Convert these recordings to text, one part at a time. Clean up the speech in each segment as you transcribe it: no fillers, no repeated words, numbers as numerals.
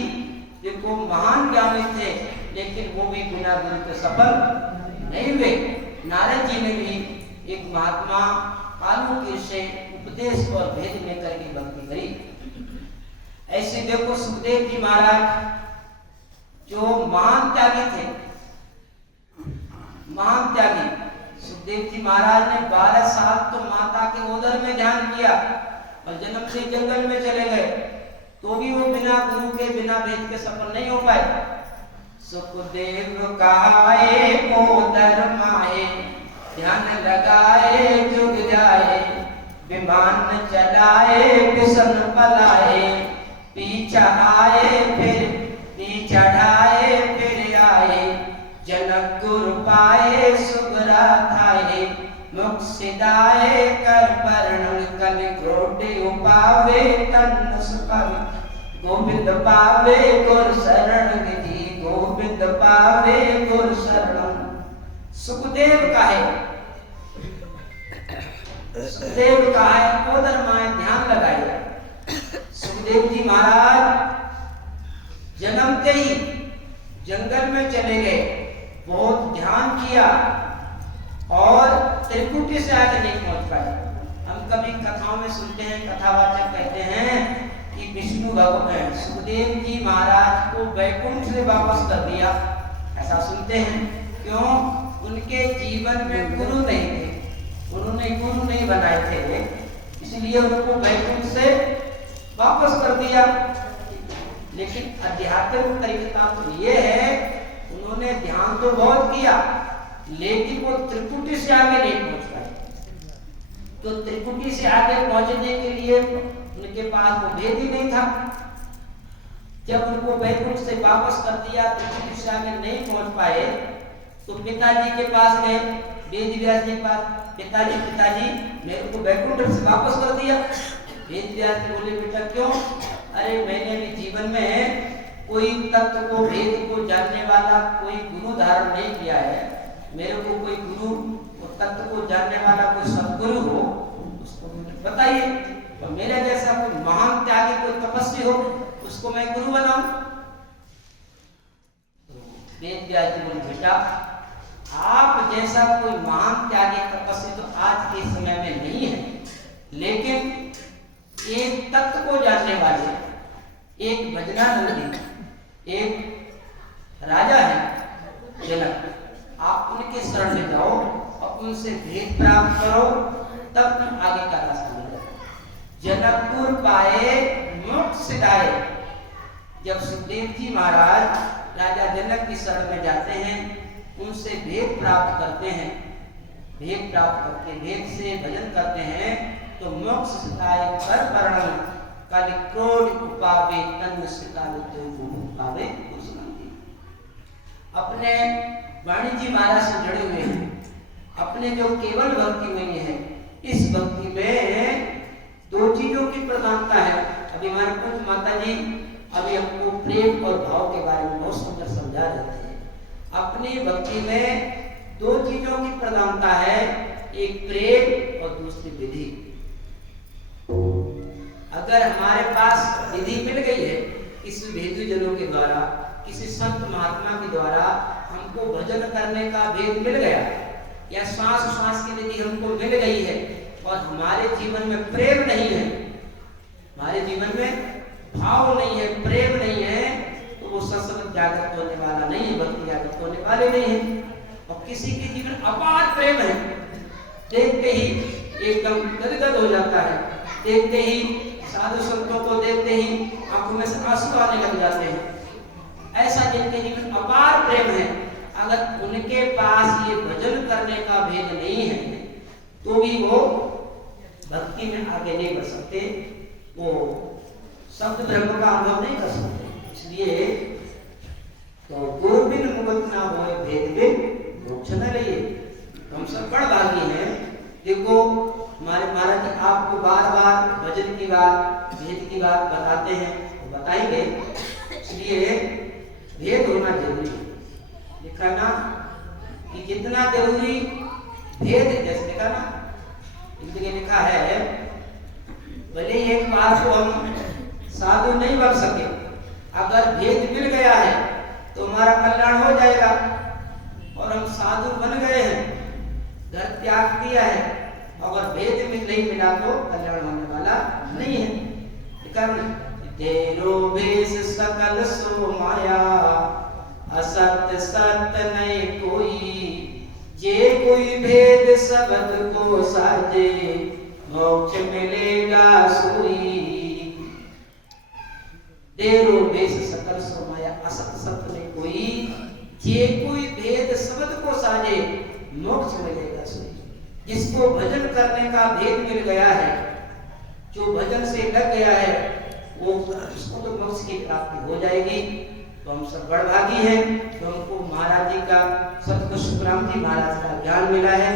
जी देखो महान ज्ञानी थे, लेकिन वो भी बिना गुरु के सफल नहीं हुए। नारद जी ने भी एक महात्मा कालू से उपदेश और भेद लेकर के भक्ति करी। ऐसे देखो सुखदेव जी महाराज जो महान त्यागी थे, महान त्यागी। सुखदेव जी महाराज ने 12 साल तो माता के उदर में ध्यान किया और जन्म से जंगल में चले गए, तो भी वो बिना गुरु के बिना वेद के सफल नहीं हो पाए। सुखदेव कहाए उदर माए, ध्यान लगाए जुग जाए, विमान चलाए बिसन पलाए, पीछा आए फिर पीछा ढाए फिर आए, जनक गुरु पाए सुगरा थाए, मुख सिदाए कर परण कल क्रोधे उपावे तन सुपावे, गोविंद पावे गुर शरण जी, गोविंद पावे गुर शरण। सुखदेव का है, सुखदेव का है उदर माए ध्यान लगाए। सुखदेव जी महाराज जन्मते ही जंगल में चले गए, बहुत ध्यान किया और त्रिकुटी से आगे नहीं पहुंच पाए। हम कभी कथाओं में सुनते हैं, कथावाचक कहते हैं कि विष्णु भगवान सुखदेव जी महाराज को वैकुंठ से वापस कर दिया, ऐसा सुनते हैं। क्यों? उनके जीवन में गुरु नहीं थे, उन्होंने गुरु नहीं बनाए थे, इसलिए उनको वैकुंठ से वापस कर दिया। लेकिन आध्यात्मिक तरीका तो ये है, उन्होंने ध्यान तो बहुत किया, लेकिन वो त्रिकुटी से आगे नहीं पहुंच पाए। तो त्रिकुटी से आगे पहुंचने के लिए उनके पास वो वेद ही नहीं था। जब उनको वैकुंठ से वापस कर दिया, त्रिकुटी से आगे नहीं पहुंच पाए, तो पिताजी के पास गए, वेद व्यास जी के पास, पिताजी मेरे को वैकुंठ से वापस कर दिया। वेद व्यास जी बोले, बेटा क्यों? अरे मैंने भी जीवन में कोई तत्व को वेद को जानने वाला कोई गुरु धारण नहीं किया है, मेरे को कोई गुरु और तत्व को जानने वाला कोई सदगुरु हो उसको बताइए, और मेरे जैसा कोई महान त्यागी कोई तपस्वी हो उसको मैं गुरु बनाऊं। वेद व्यास जी बोले, बेटा आप जैसा कोई महान त्यागी तपस्वी तो आज के समय में नहीं है, लेकिन एक तत्व को जानने वाले एक भजनानंदी एक राजा है जनक, आप उनके शरण में जाओ और उनसे भेद प्राप्त करो, तब आगे का रास्ता मिलेगा। जनकपुर पाए मुख सिधाए। जब सुखदेव जी महाराज राजा जनक की शरण में जाते हैं, उनसे भेद प्राप्त करते हैं, भेद प्राप्त करके भेद से भजन करते हैं, तो मोक्ष सिधाए कर वर्णन काली क्रोध उपावे तन सिकाल पावे। अपने वाणी जी महाराज से जुड़े हुए हैं, अपने जो केवल भक्ति हुई है, इस भक्ति में दो चीजों की प्रधानता है। अभी हमारे कुछ माता जी अभी हमको प्रेम और भाव के बारे में बहुत सुंदर समझा रहे थे। अपनी भक्ति में दो चीजों की प्रधानता है, एक प्रेम और दूसरी विधि। अगर हमारे पास विधि मिल गई है, किसी भेदू जनों के द्वारा, किसी संत महात्मा के द्वारा हमको भजन करने का भेद मिल गया, या श्वास श्वास की विधि हमको मिल गई है, और हमारे जीवन में प्रेम नहीं है, हमारे जीवन में भाव नहीं है, प्रेम नहीं है, तो वो सत्संग जागृत होने वाला नहीं है, भक्ति जागृत होने वाले नहीं है। और किसी के जीवन अपार प्रेम है, देखते ही एकदम गदगद हो जाता है, देखते ही साधु संतों को देखते ही आंखों में से आंसू आने लग जाते हैं। ऐसा जिनके जीवन अपार प्रेम है, अगर उनके पास ये भजन करने का भेद नहीं है, तो भी वो भक्ति में आगे नहीं बढ़ सकते, वो शब्द ब्रह्म का अनुभव नहीं कर सकते। इसलिए तो गुरु बिन मुक्त ना होए भेद बिन मोक्ष न रहिए। हम सब बड़ भागी हैं। देखो हमारे महाराज जी आपको बार बार भजन की बात, भेद की बात बताते हैं, बताएंगे, इसलिए भेद होना जरूरी है। लिखा ना कि कितना जरूरी भेद, जैसे लिखा ना, एक जगह लिखा है, भले एक बार को हम साधु नहीं बन सके, अगर भेद मिल गया है तो हमारा कल्याण हो जाएगा। और हम साधु बन गए हैं, घर त्याग किया है, अगर भेद में नहीं मिला तो कल्याण होने वाला नहीं है। कारण तेरो भेष सकल सो माया, असत सत्य नहीं कोई, जे कोई भेद शब्द को साजे, मोक्ष मिलेगा सोई। तेरो भेष सकल सो माया, असत सत्य नहीं कोई, जे कोई भेद शब्द को साजे, मोक्ष मिलेगा सोई। जिसको भजन करने का भेद मिल गया है, जो भजन से लग गया है, वो उसको तो मोक्ष की प्राप्ति हो जाएगी। तो हम सब बड़भागी हैं तो हमको महाराज जी का, सतगुरु सुखराम जी महाराज का ज्ञान मिला है।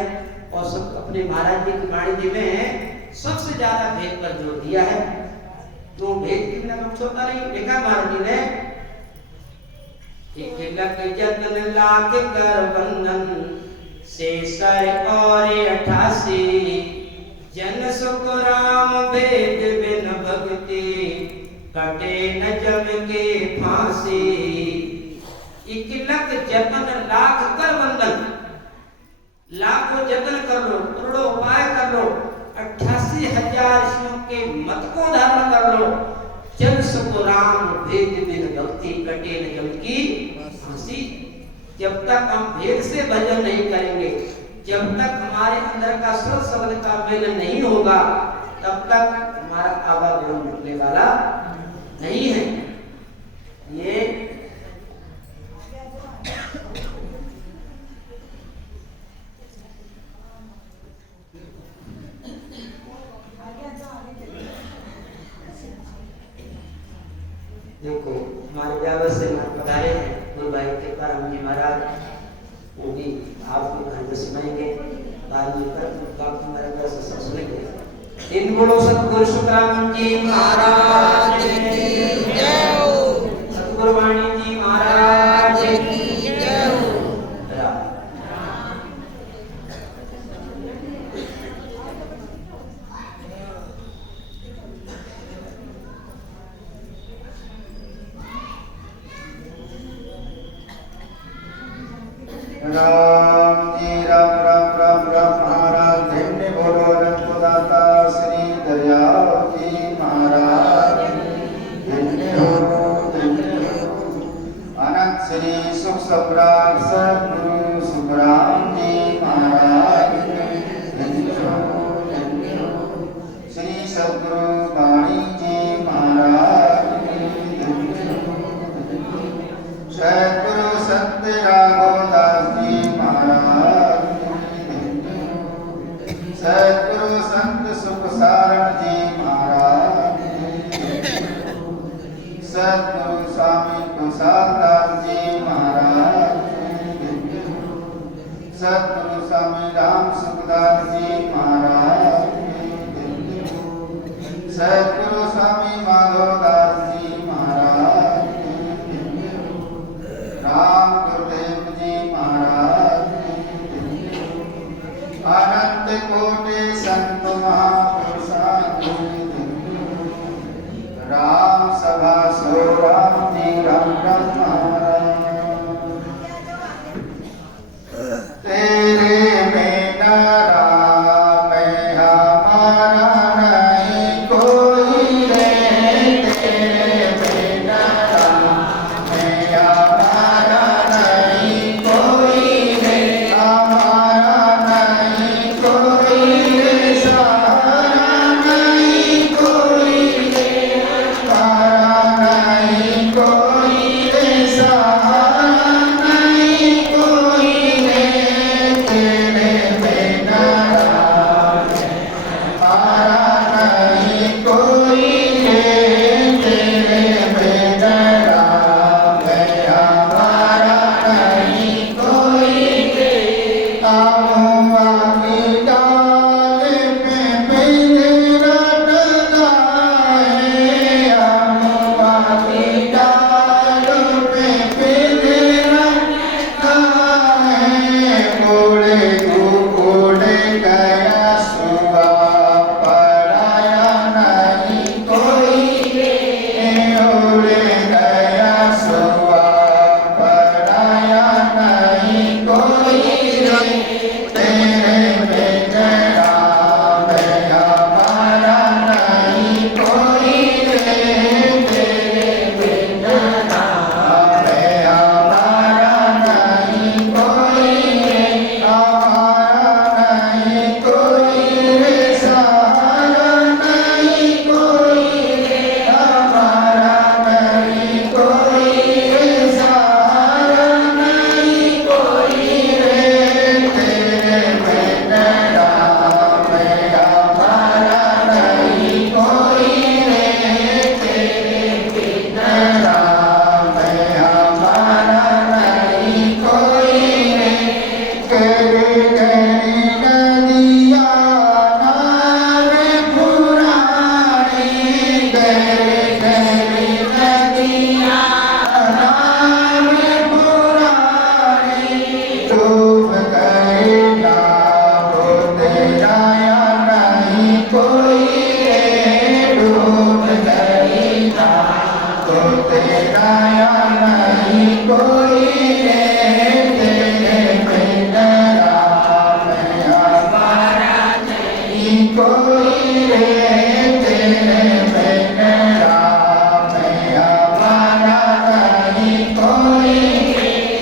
और सब अपने महाराज जी की वाणी जी में सबसे ज्यादा भेद पर जोर दिया है। तो भेद के बिना मोक्ष होता नहीं। देखा महाराज जी ने, एक लख जतन लाख कर बंधन, शेषर और 88, जन सुख राम भेद बिन भक्ति, कटे न जम के फांसी। 1 लख जतन लाख कर बंधन, लाखों जतन कर लो, करोड़ों उपाय कर लो, 88,000 ऋषियों के मत को धारण कर लो, जन सुख राम भेद बिन भक्ति, कटे न जम की फांसी। जब तक हम भेद से भजन नहीं करेंगे, जब तक हमारे अंदर का सत शब्द का मेल नहीं होगा, तब तक हमारा आवागमन मिटने वाला नहीं है। ये देखो हमारे व्यावर से पधारे हैं गुरु भाई के परम जी महाराज, वो भी आपको घर में सुनाएंगे। बाद में पर हमारे से सब सुनेंगे। इन गुणों सतगुरु सुखराम जी महाराज की जय, सतगुरु वाणी जी महाराज की जय। राम जी राम राम राम राम महाराज धन्य बोलो रत्नदाता श्री दयाल जी महाराज धन्य हो अनंत श्री सुख सम्राट सद्गुरु सुखराम जी महाराज धन्य हो श्री सद्गुरु वाणी जी महाराज धन्य हो सद्गुरु सत्य राघवदास जी महाराज सद्गुरु संत सुख सारण जी महाराज सद्गुरु स्वामी कुशालदास जी महाराज सद्गुरु स्वामी राम सुखदास जी महाराज सद्गुरु स्वामी माधवदास जी महाराज राम गुरुदेव जी महाराज अनंत कोटि संत महापुरुषां राम सभा सो राम जी राम राम महाराज तेरे बिना राम हमारा नहीं कोई रे, तेरे बिना राम हमारा नहीं कोई रे, हमारा नहीं कोई रे, सहारा नहीं कोई रे, हमारा नहीं कोई रे, तेरा या नहीं कोई रे, तेरे बिन राम हमारा नहीं कोई रे, तेरे बिन राम हमारा नहीं कोई,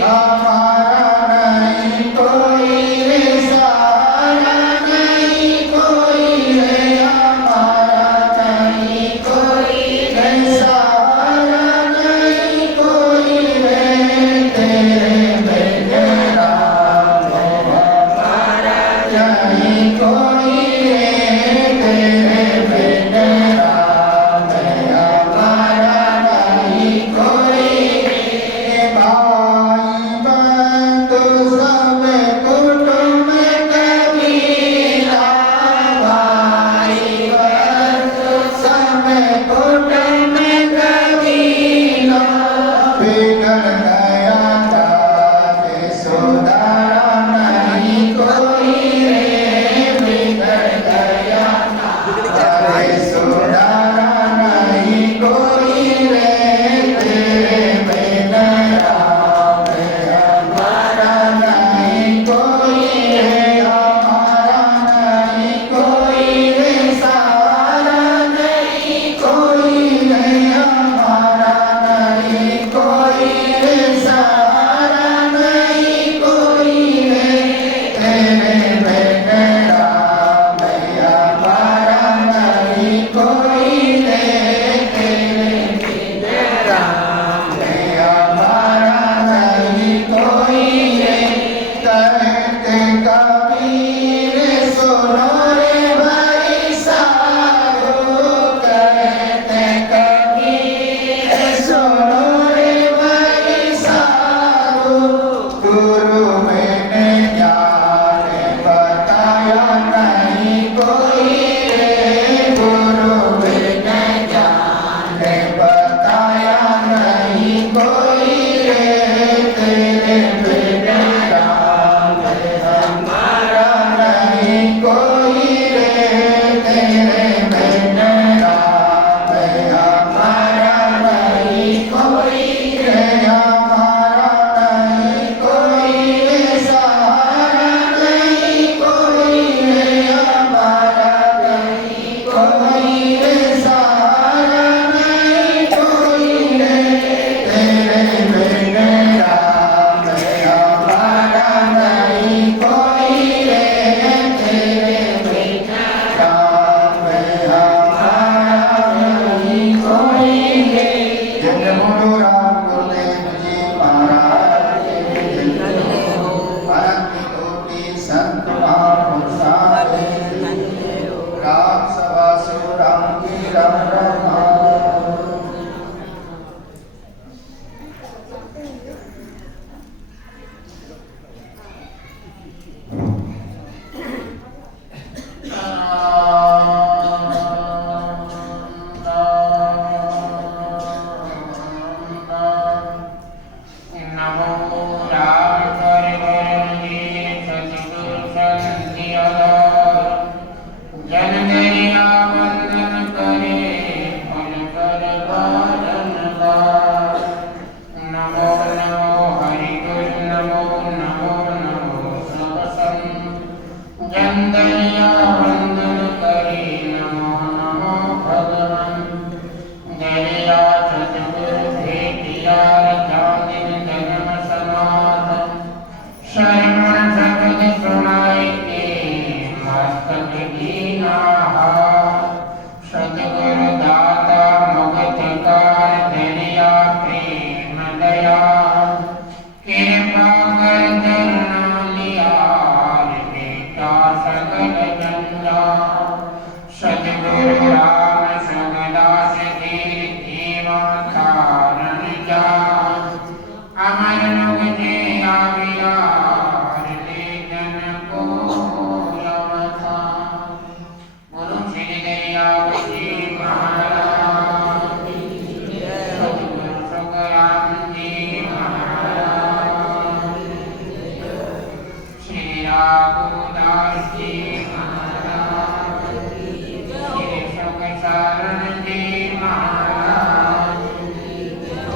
हमारा नहीं कोई रे, सारा नहीं कोई रे, हमारा नहीं कोई रे, सारा नहीं कोई रे, तेरे बिन राम हमारा नहीं कोई रे, तेरे बिन राम हमारा नहीं कोई रे, भाई बंधु सब कुटुंब कबीरा, भाई बंधु सब कुटुंब कबीरा, बिगड़ गया जाने सुधारा नहीं कोई रे, बिगड़ गया जाने सुधारा नहीं कोई रे, तेरे बिन राम हमारा नहीं कोई रे, हमारा नहीं कोई रे, सारा नहीं कोई रे, हमारा नहीं कोई रे, सारा नहीं कोई रे, तेरे बिन राम हमारा नहीं कोई रे, तेरे बिन राम हमारा नहीं कोई रे, कहते कबीर सुनो रे भाई साधु, कहते कबीर सुनो रे भाई साधु, गुरु मैंने ज्ञान बताया नहीं कोई रे, गुरु मैंने ज्ञान बताया नहीं कोई रे, तेरे बिन राम हमारा नहीं कोई रे, तेरे बिन राम हमारा नहीं कोई रे, हमारा नहीं कोई रे, सहारा नहीं कोई रे, हमारा नहीं कोई रे, सहारा नहीं कोई रे, तेरे बिन राम हमारा नहीं कोई रे, तेरे बिन राम हमारा नहीं कोई रे, जय बोलो राम गुरुदेव जी महाराज की जय, अनंत कोटि संत महापुरुषां की जय, राम सभा सो राम की राम राम। नमो राम परिवरणे सतगुरु संधिया, जन गया वंदन करे फल कर बारन बार, नमो नमो हरि गुरु नमो नमो नमो सब संत, जन गया वंदन करे नमो नमो भगवन, दया सतगुरु भेटिया जानिन जन्म सनातन, शरण जगत सुनाई के मस्तक दीना हार, सतगुरु दाता मुगत कार दरिया प्रेम दया, कृपा कर करुणा लिया बेटा सकल जंजाल, सतगुरु राम सुगदास कीर्तिमा कारण जान, अमर लोग जे आवियार लेखन को अवतार, गुरु श्री दयाल जी महाराज की जय, सतगुरु सुखराम जी महाराज की जय, श्री रघुदास जी महाराज की जय, श्री सुख शरण जी महाराज की जय,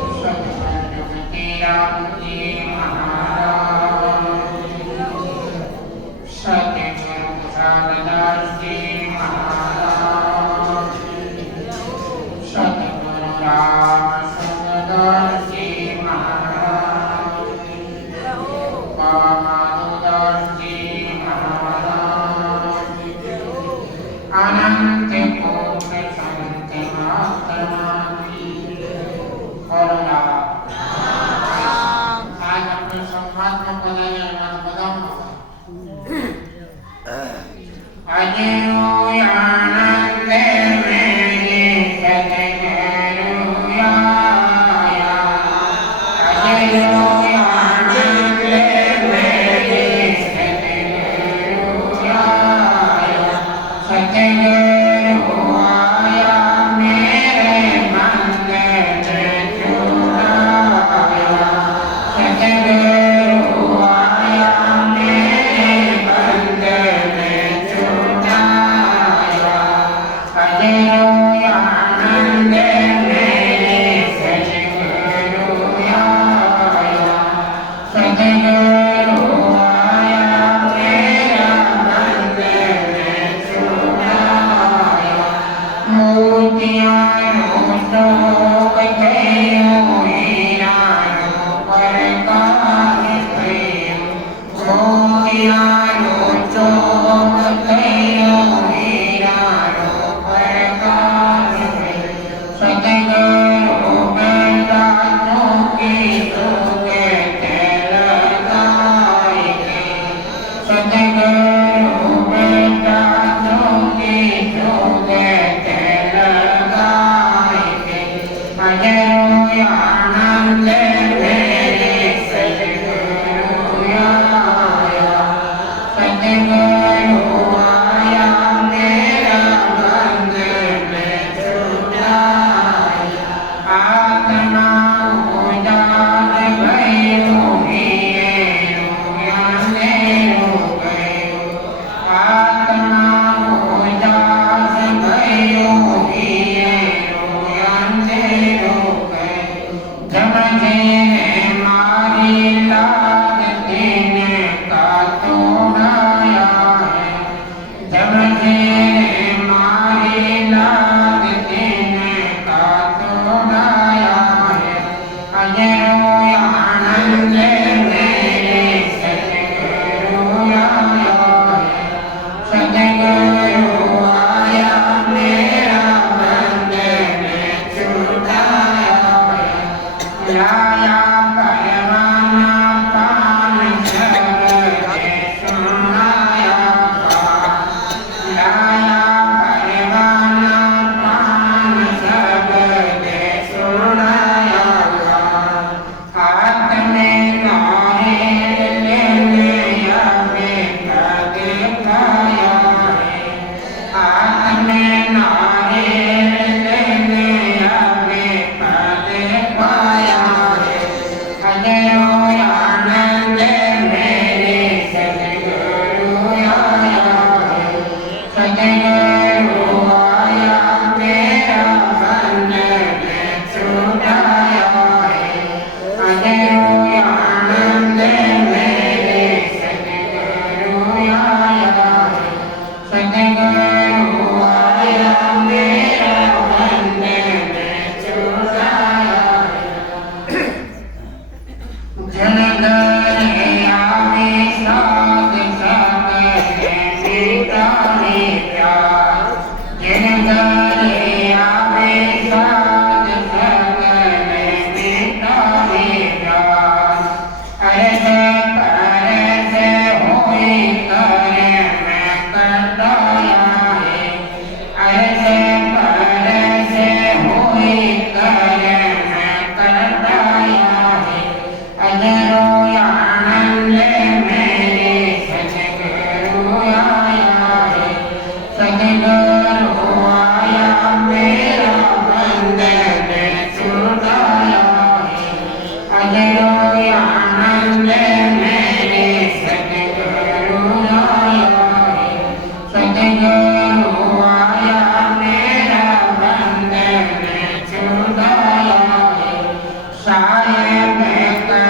Saya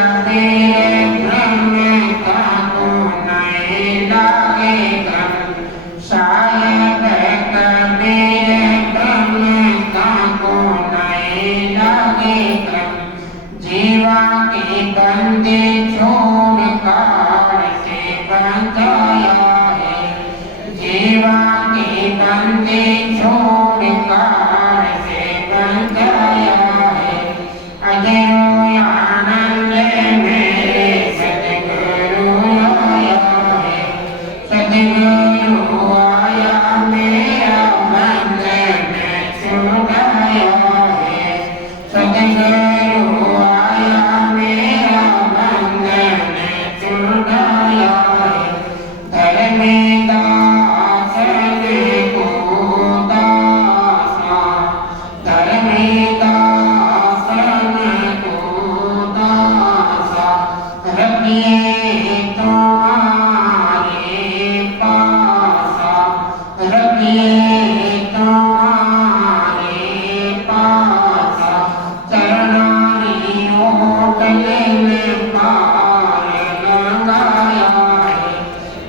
जीवा के बंदे छोड़ कार से बंधाया है। जीवा के बंदे छोड़ कार से बंधाया है। अजरो आनंद मेरे सतगुरु आया है। सतगुरु आया मेरा बंधन छुड़ाया है। सतगुरु आया मेरा बंधन छुड़ाया है। धर्मदास को दासा, धर्मदास को दासा, रखिए तुम्हारे पासा, रखिए तुम्हारे पासा। चरणारी ओटले में पार लगाया है।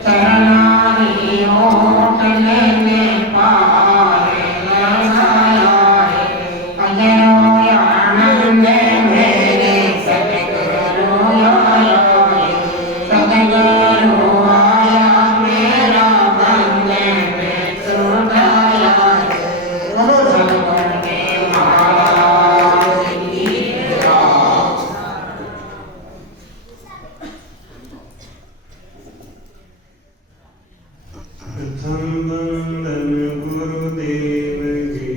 चरणारी ओटले में पार लगाया है। अजरो आनंद मेरे सतगुरु आया है। सतगुरु आया मेरा बंधन छुड़ाया है। सतगुरु देव महाराज की जय। प्रथम वंदन गुरुदेव जी,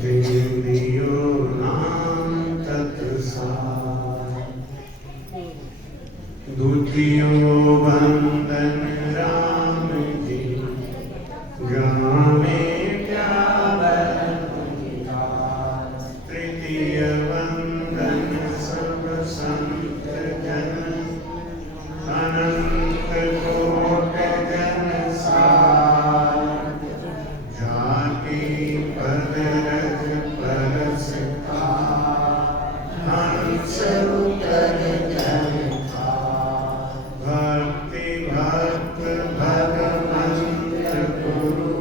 जिन दियो नाम तत्सार। द्वितीयो वंदन राम जी, गावे प्यार पुकार। तृतीय वंदन सब संत जन, अनंत कोट जन सार। जाके पद रज परस हंस उतर जन भक्ति भक्त भगवंत गुरु,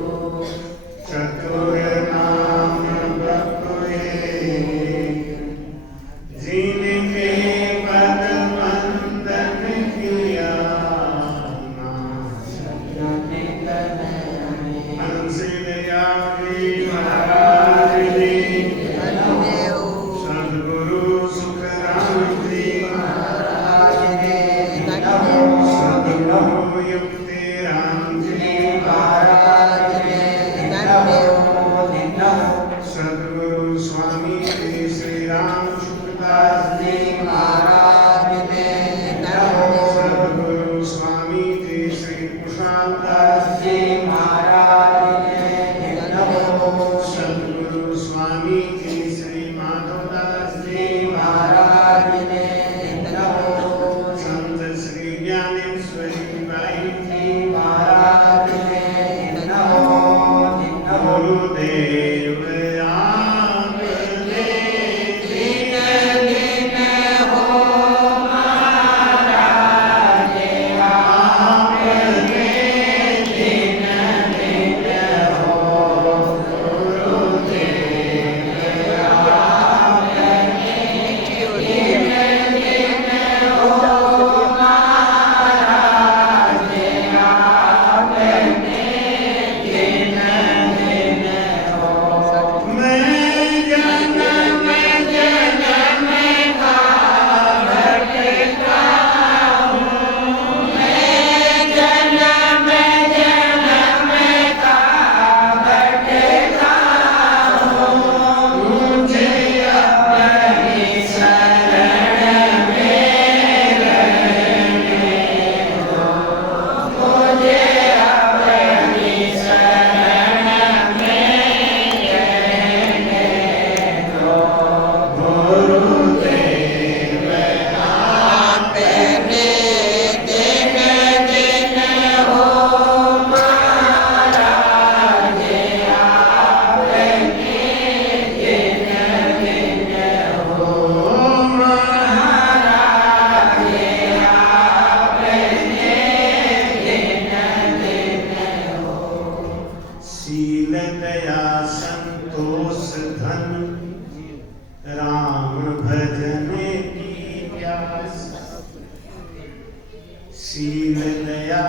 चतुर नाम बपुए। जिनके पद वंदन किया, हंसदयावी महाराज जी, सद्गुरु सुखराम जी महाराज जी, सद्गुरु युक्ति राम जी महाराज जी, सद्गुरु स्वामी जी श्री राम सुखदास जी महाराज जी, सद्गुरु स्वामी जी श्री कुशाल दास जी महाराज जी, सद्गुरु स्वामी जी श्री माधवदास जी महाराज जी, संत श्री ज्ञानेश्वरी बाई जी महाराज जी, गुरुदेव आप दिन दिन हो भजन की प्यास, शील दया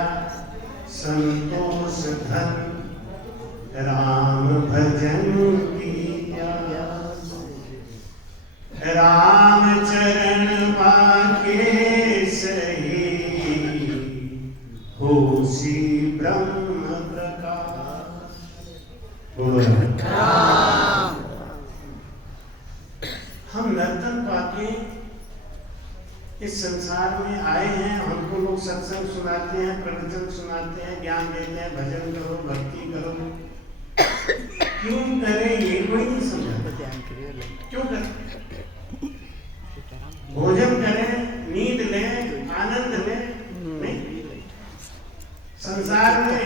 संतोष धन, राम भजन की प्यास। राम चरण पाके सही, होसी ब्रह्म प्रकाश। हम नर्तन पाके इस संसार में आए हैं। हमको लोग सत्संग सुनाते हैं, प्रवचन सुनाते हैं, ज्ञान देते हैं, भजन करो, भक्ति करो। क्यों करें ये कोई नहीं समझा। क्यों करें? भोजन करें, नींद लें, आनंद लें, नहीं। संसार में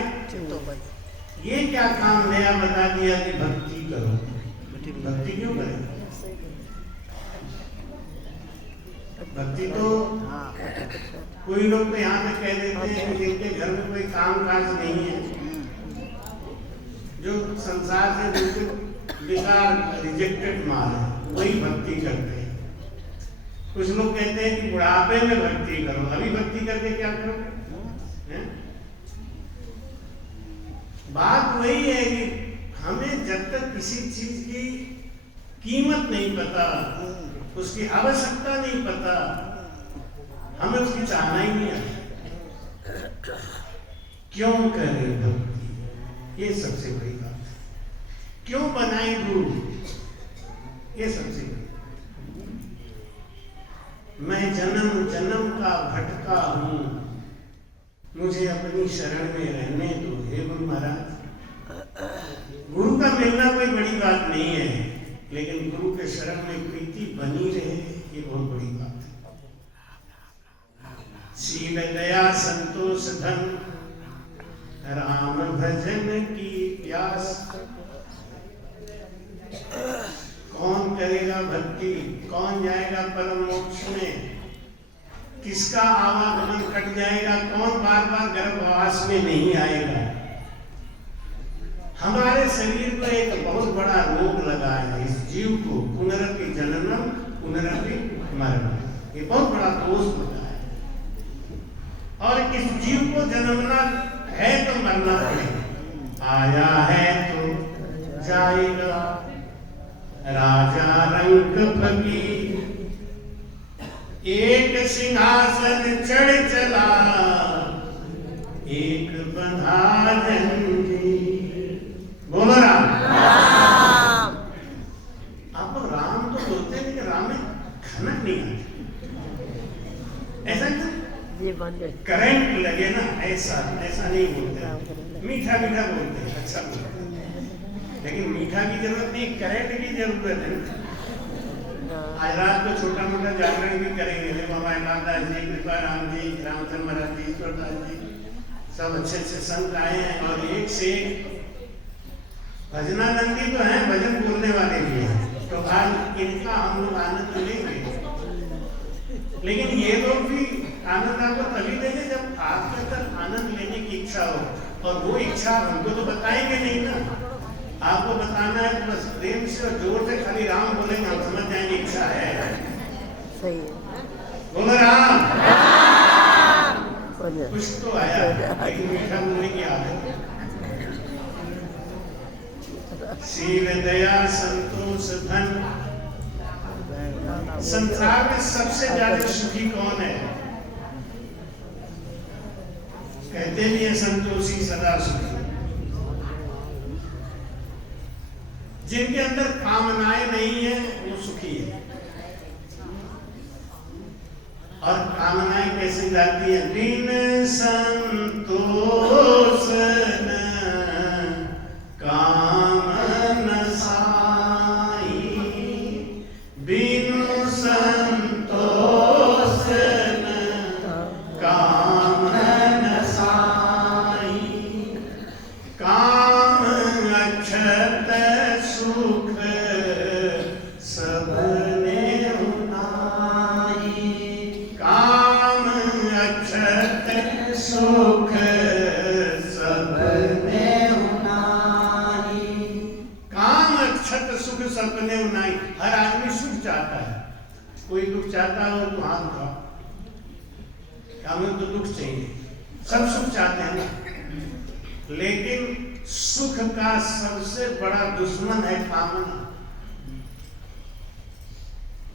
ये क्या काम नया बता दिया कि भक्ति करो। भक्ति क्यों करें? भक्ति तो कोई लोग तो यहाँ पे कह देते हैं कि जिनके घर में कोई काम काज नहीं है, जो संसार से बिल्कुल बेकार रिजेक्टेड माल है, वही भक्ति करते हैं। कुछ लोग कहते हैं कि बुढ़ापे में भक्ति करो। अभी भक्ति करके क्या करोगे? बात वही है कि हमें जब तक किसी चीज की कीमत नहीं पता, उसकी आवश्यकता नहीं पता, हमें उसकी चाहना ही नहीं आता। क्यों करें भक्ति? ये सबसे बड़ी बात है। क्यों बनाए गुरु? ये सबसे बड़ी। मैं जन्म जन्म का भटका हूं, मुझे अपनी शरण में रहने दो हे गुरु महाराज। गुरु का मिलना कोई बड़ी बात नहीं है, लेकिन गुरु के शरण में प्रीति बनी रहे, ये बहुत बड़ी बात है। शील दया संतोष धन, राम भजन की प्यास। कौन करेगा भक्ति? कौन जाएगा परम मोक्ष में? किसका आवागमन कट जाएगा? कौन बार बार गर्भवास में नहीं आएगा? हमारे शरीर को एक बहुत बड़ा रोग लगा है, इस जीव को पुनरपि जननम पुनरपि मरणम। ये बहुत बड़ा दोष लगा है। और इस जीव को जन्मना है तो मरना पड़ेगा। आया है तो जाएगा, राजा रंग फकीर, एक सिंहासन चढ़ चला, एक बंधा जंजीर। बोलो राम। आप लोग राम तो बोलते हैं, लेकिन राम में खनक नहीं आती। ऐसा क्यों? करंट लगे ना, ऐसा ऐसा नहीं बोलते। मीठा मीठा बोलते हैं, अच्छा बोलते हैं। लेकिन मीठा की जरूरत नहीं, करंट की जरूरत है। आज रात को छोटा मोटा जागरण भी करेंगे। बाबा इमानदास जी, कृपा राम जी, रामचंद्र महाराज जी, ईश्वरदास जी, सब अच्छे अच्छे संत आए हैं। और एक से एक भजनानंदी तो हैं, भजन बोलने वाले भी हैं। तो आज इनका हम लोग आनंद लेंगे। लेकिन ये लोग भी आनंद आपको तभी देंगे जब आपके अंदर आनंद लेने की इच्छा हो। और वो इच्छा हमको तो बताएंगे नहीं ना। आपको बताना है तो बस प्रेम से और जोर से खाली राम बोलेंगे, हम समझ जाएंगे इच्छा है। सही है। बोलो राम। कुछ तो आया, लेकिन मीठा बोलने की आदत। शील दया संतोष धन। संसार में सबसे ज्यादा सुखी कौन है? कहते भी है संतोषी सदा सुखी। जिनके अंदर कामनाएं नहीं है वो सुखी है। और कामनाएं कैसे जाती है? बिन संतोष न कामन साई, बिनु संतोष न कामन साई। काम अक्षत सुख सबने उनाई, काम अक्षत सुख कोई दुख चाहता हो तो हाथ उठाओ, हमें तो दुख चाहिए, सब सुख चाहते हैं ना। लेकिन सुख का सबसे बड़ा दुश्मन है कामना।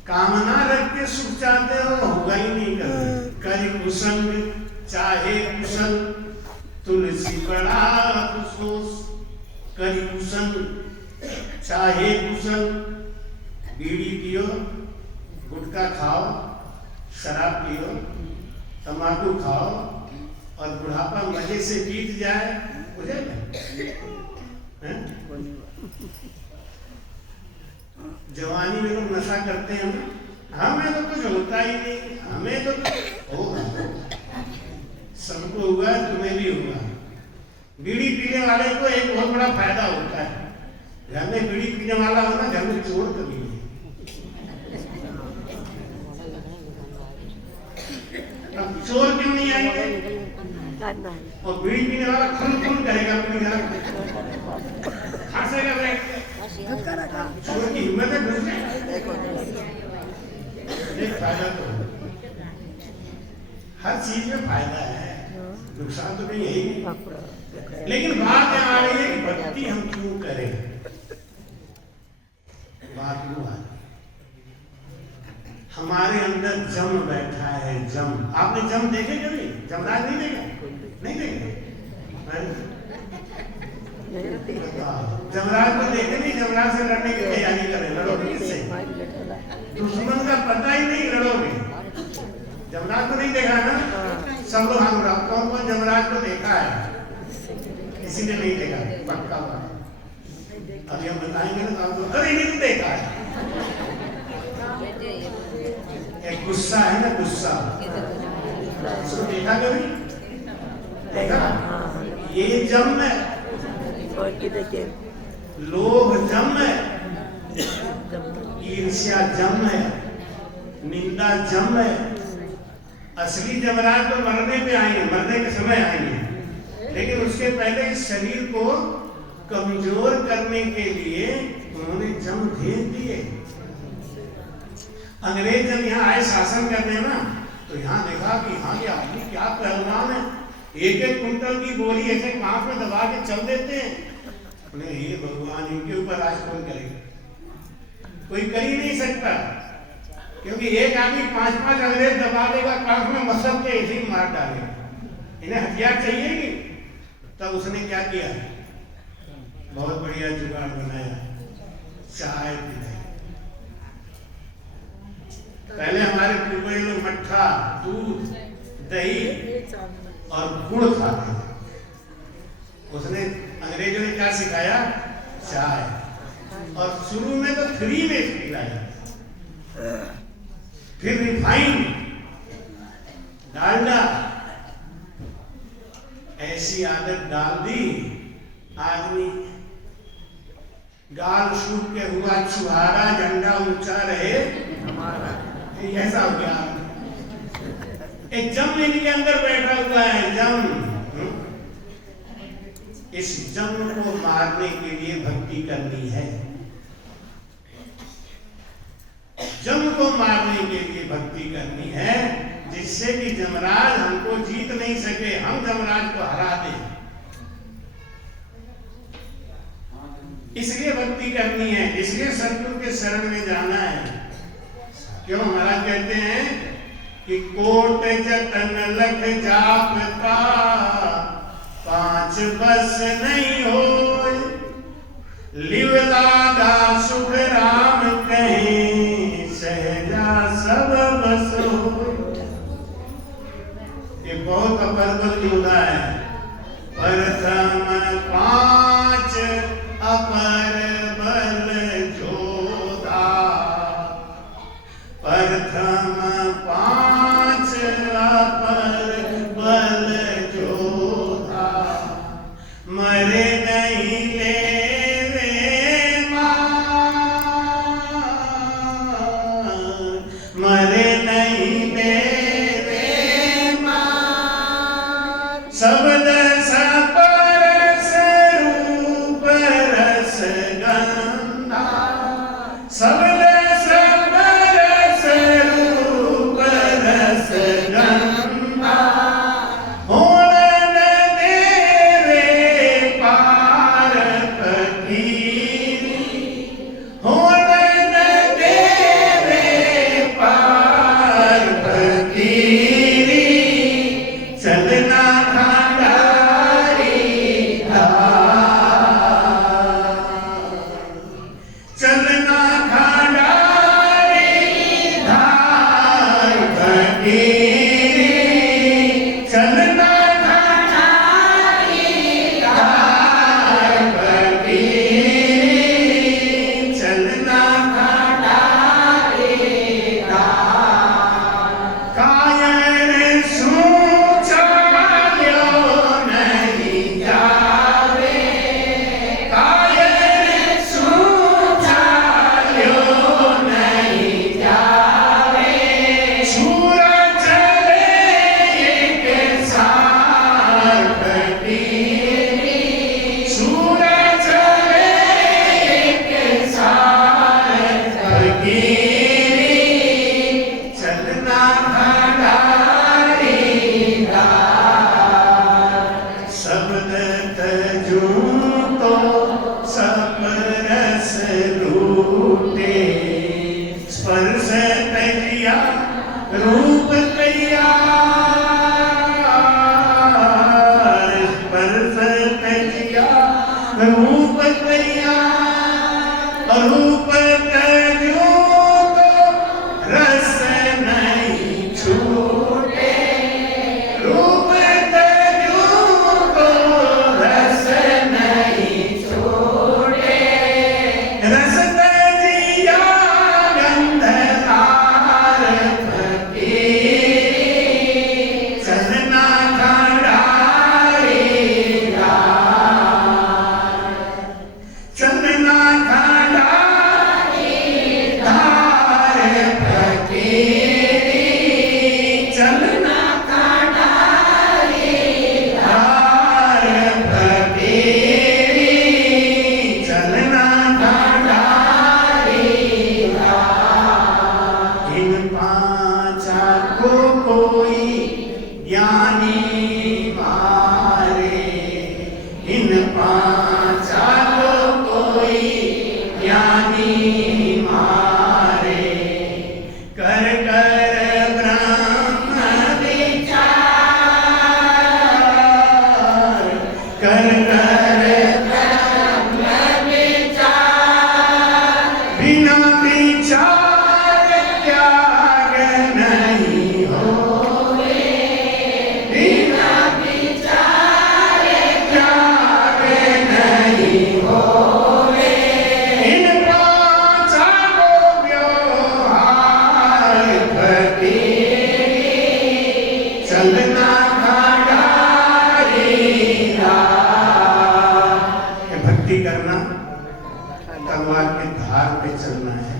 कामना रख के सुख चाहते हो, होगा ही नहीं। करी कुसंग चाहे कुशल, तुलसी बड़ा अफसोस। करी कुसंग चाहे कुशल, बीड़ी पियो, गुटखा खाओ, शराब पियो, तंबाकू खाओ और बुढ़ापा मजे से बीत जाए, बुझे हैं? जवानी में लोग नशा करते हैं ना, हमें तो कुछ होता ही नहीं, हमें तो होगा, सबको हुआ, तुम्हें भी हुआ। बीड़ी पीने वाले को एक बहुत बड़ा फायदा होता है, घर में बीड़ी पीने वाला हो ना, घर में चोर कभी नहीं। अब चोर क्यों नहीं आएंगे? और बीड़ी पीने वाला खुल करेगा अपने घर में, खांसेगा बैठ के। चोर की हिम्मत है घुस जाए। एक फायदा तो हर चीज में फायदा है, नुकसान तो नहीं है ही। लेकिन बात आ रही है कि भक्ति हम क्यों करें। बात वो आ रही, हमारे अंदर जम बैठा है, जम। आपने जम देखे कभी? जमराज नहीं देखा? नहीं देखे? जमराज को देखे नहीं, जमराज से लड़ने की तैयारी करें, लड़ोगे किससे? दुश्मन का पता ही नहीं, लड़ोगे। जमराज को नहीं देखा ना? सब लोग हाथ उठाओ, कौन कौन जमराज को देखा है? किसी ने नहीं देखा, पक्का बात। अभी हम बताएंगे ना तो आपको, अरे नहीं देखा है। एक गुस्सा है ना, गुस्सा, उसको देखा कभी? देखा? ये जम है, लोभ जम है, ईर्ष्या जम है, निंदा जम है। असली जमराज तो मरने पे आएंगे, मरने के समय आएंगे, लेकिन उसके पहले इस शरीर को कमजोर करने के लिए उन्होंने जम भेज दिए। अंग्रेज जब यहाँ आए शासन करने ना, तो यहाँ देखा कि हाँ ये आदमी क्या पहलवान है, एक एक कुंटल की बोरी ऐसे कांच में दबा के चल देते हैं। उन्हें ये भगवान, इनके ऊपर राज कौन करेगा? कोई कर ही नहीं सकता, क्योंकि एक आदमी 5-5 अंग्रेज दबा देगा कांच में, मसल के ऐसे ही मार डालेगा। इन्हें हथियार चाहिए कि? तब उसने क्या किया? बहुत बढ़िया जुगाड़ बनाया, चाय पिलाई। पहले हमारे पूर्वज लोग मट्ठा, दूध, दही और गुड़ खाते थे। उसने, अंग्रेजों ने क्या सिखाया? चाय। और शुरू में तो फ्री में पिलाया, फिर रिफाइन, डालडा, ऐसी आदत डाल दी, आदमी गाल सूख के हुआ छुहारा, झंडा ऊंचा रहे हमारा, ऐसा हो गया। एक जम इनके अंदर बैठा हुआ है, जम। इस जम को मारने के लिए भक्ति करनी है। जम को मारने के लिए भक्ति करनी है, जिससे कि जमराज हमको जीत नहीं सके, हम जमराज को हरा दें। इसलिए भक्ति करनी है, इसलिए सतगुरु के शरण में जाना है। क्यों महाराज कहते हैं कि कोट जतन लख जापता, 5 बस नहीं हो, लिव लागा सुख राम कहीं, सहजा सब बस हो। ये बहुत अपर जोड़ा है। प्रथम 5 अपर बल जोधा, प्रथम 5 अपर बल जोधा, मरे नहीं लेवे मान, मरे नहीं लेवे मान, सबद सबले सब रस फकीरी चलना रूप तैयार स्पर्श तैयार रूप तैयार रूप तजो तो रस नहीं छूटे रूप तजो तो रस नहीं छूटे रस तजिया गंधकार चलना खड़ाई चलना खड़ाई धार फकीरी चलना खड़ाई धार फकीरी चलना खड़ाई इन पांचा को कोई ज्ञानी मारे इन पांचा को कोई ज्ञानी मारे कर कर ब्रह्म विचार कर कर ब्रह्म विचार बिना विचार त्याग नहीं होवे बिना विचार त्याग नहीं होवे इन पांचा को व्यवहार फकीरी चलना खड़ाई ये भक्ति करना तलवार के धार पे चलना है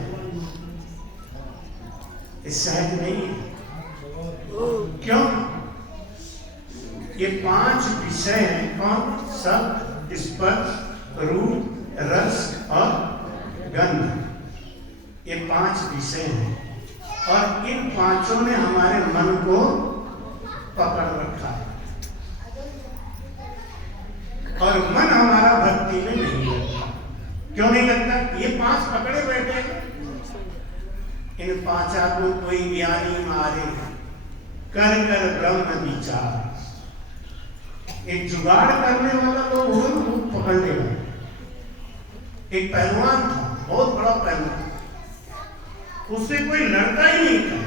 ये सहज नहीं है क्यों ये 5 विषय हैं कौन शब्द स्पर्श रूप रस और गंध ये 5 विषय हैं और इन पांचों ने हमारे मन को पकड़ रखा है और मन हमारा भक्ति में नहीं लगता क्यों नहीं लगता ये 5 पकड़े बैठे हैं इन पांचा को कोई ज्ञानी मारे कर कर ब्रह्म विचार एक जुगाड़ करने वाला तो वो पकड़ लेगा एक पहलवान था बहुत बड़ा पहलवान उससे कोई लड़ता ही नहीं था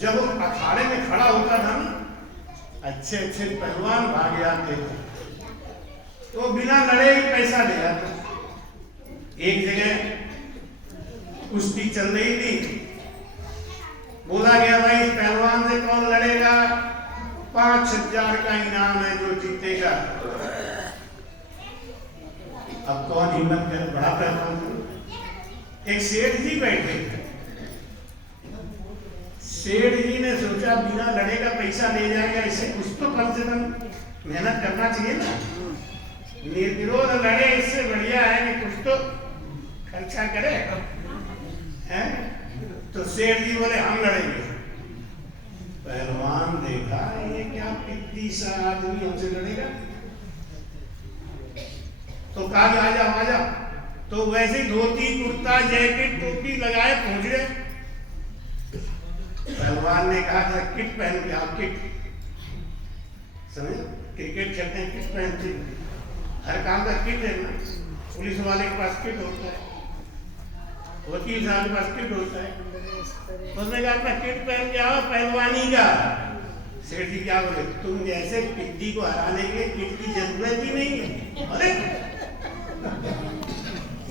जब वो अखाड़े में खड़ा होता था ना अच्छे अच्छे पहलवान भागे आते थे तो बिना लड़े ही पैसा ले जाता एक जगह कुश्ती चल रही थी बोला गया भाई इस पहलवान से कौन लड़ेगा 5,000 का इनाम है जो जीतेगा अब कौन हिम्मत कर बड़ा पहलवान एक सेठ जी बैठे थे सेठ जी ने सोचा बिना लड़े का पैसा ले जाएगा इसे कुछ तो कम से कम मेहनत करना चाहिए ना निर्विरोध लड़े इससे बढ़िया है कि कुछ तो खर्चा करे हैं तो सेठ जी बोले हम लड़ेंगे पहलवान देखा ये क्या पिद्दी सा आदमी हमसे लड़ेगा तो कहा आ जा तो वैसे धोती कुर्ता जैकेट टोपी लगाए पहुंच गए पहलवान ने कहा था किट पहन के आप किट समझ क्रिकेट खेलते हैं किट पहनते हर काम का किट है ना पुलिस वाले के पास किट होता है वकील साहब के पास किट होता है उसने कहा अपना किट पहन के आओ पहलवानी का। सेठ जी क्या बोले, तुम जैसे पिद्दी को हराने के लिए किट की जरूरत ही नहीं है। अरे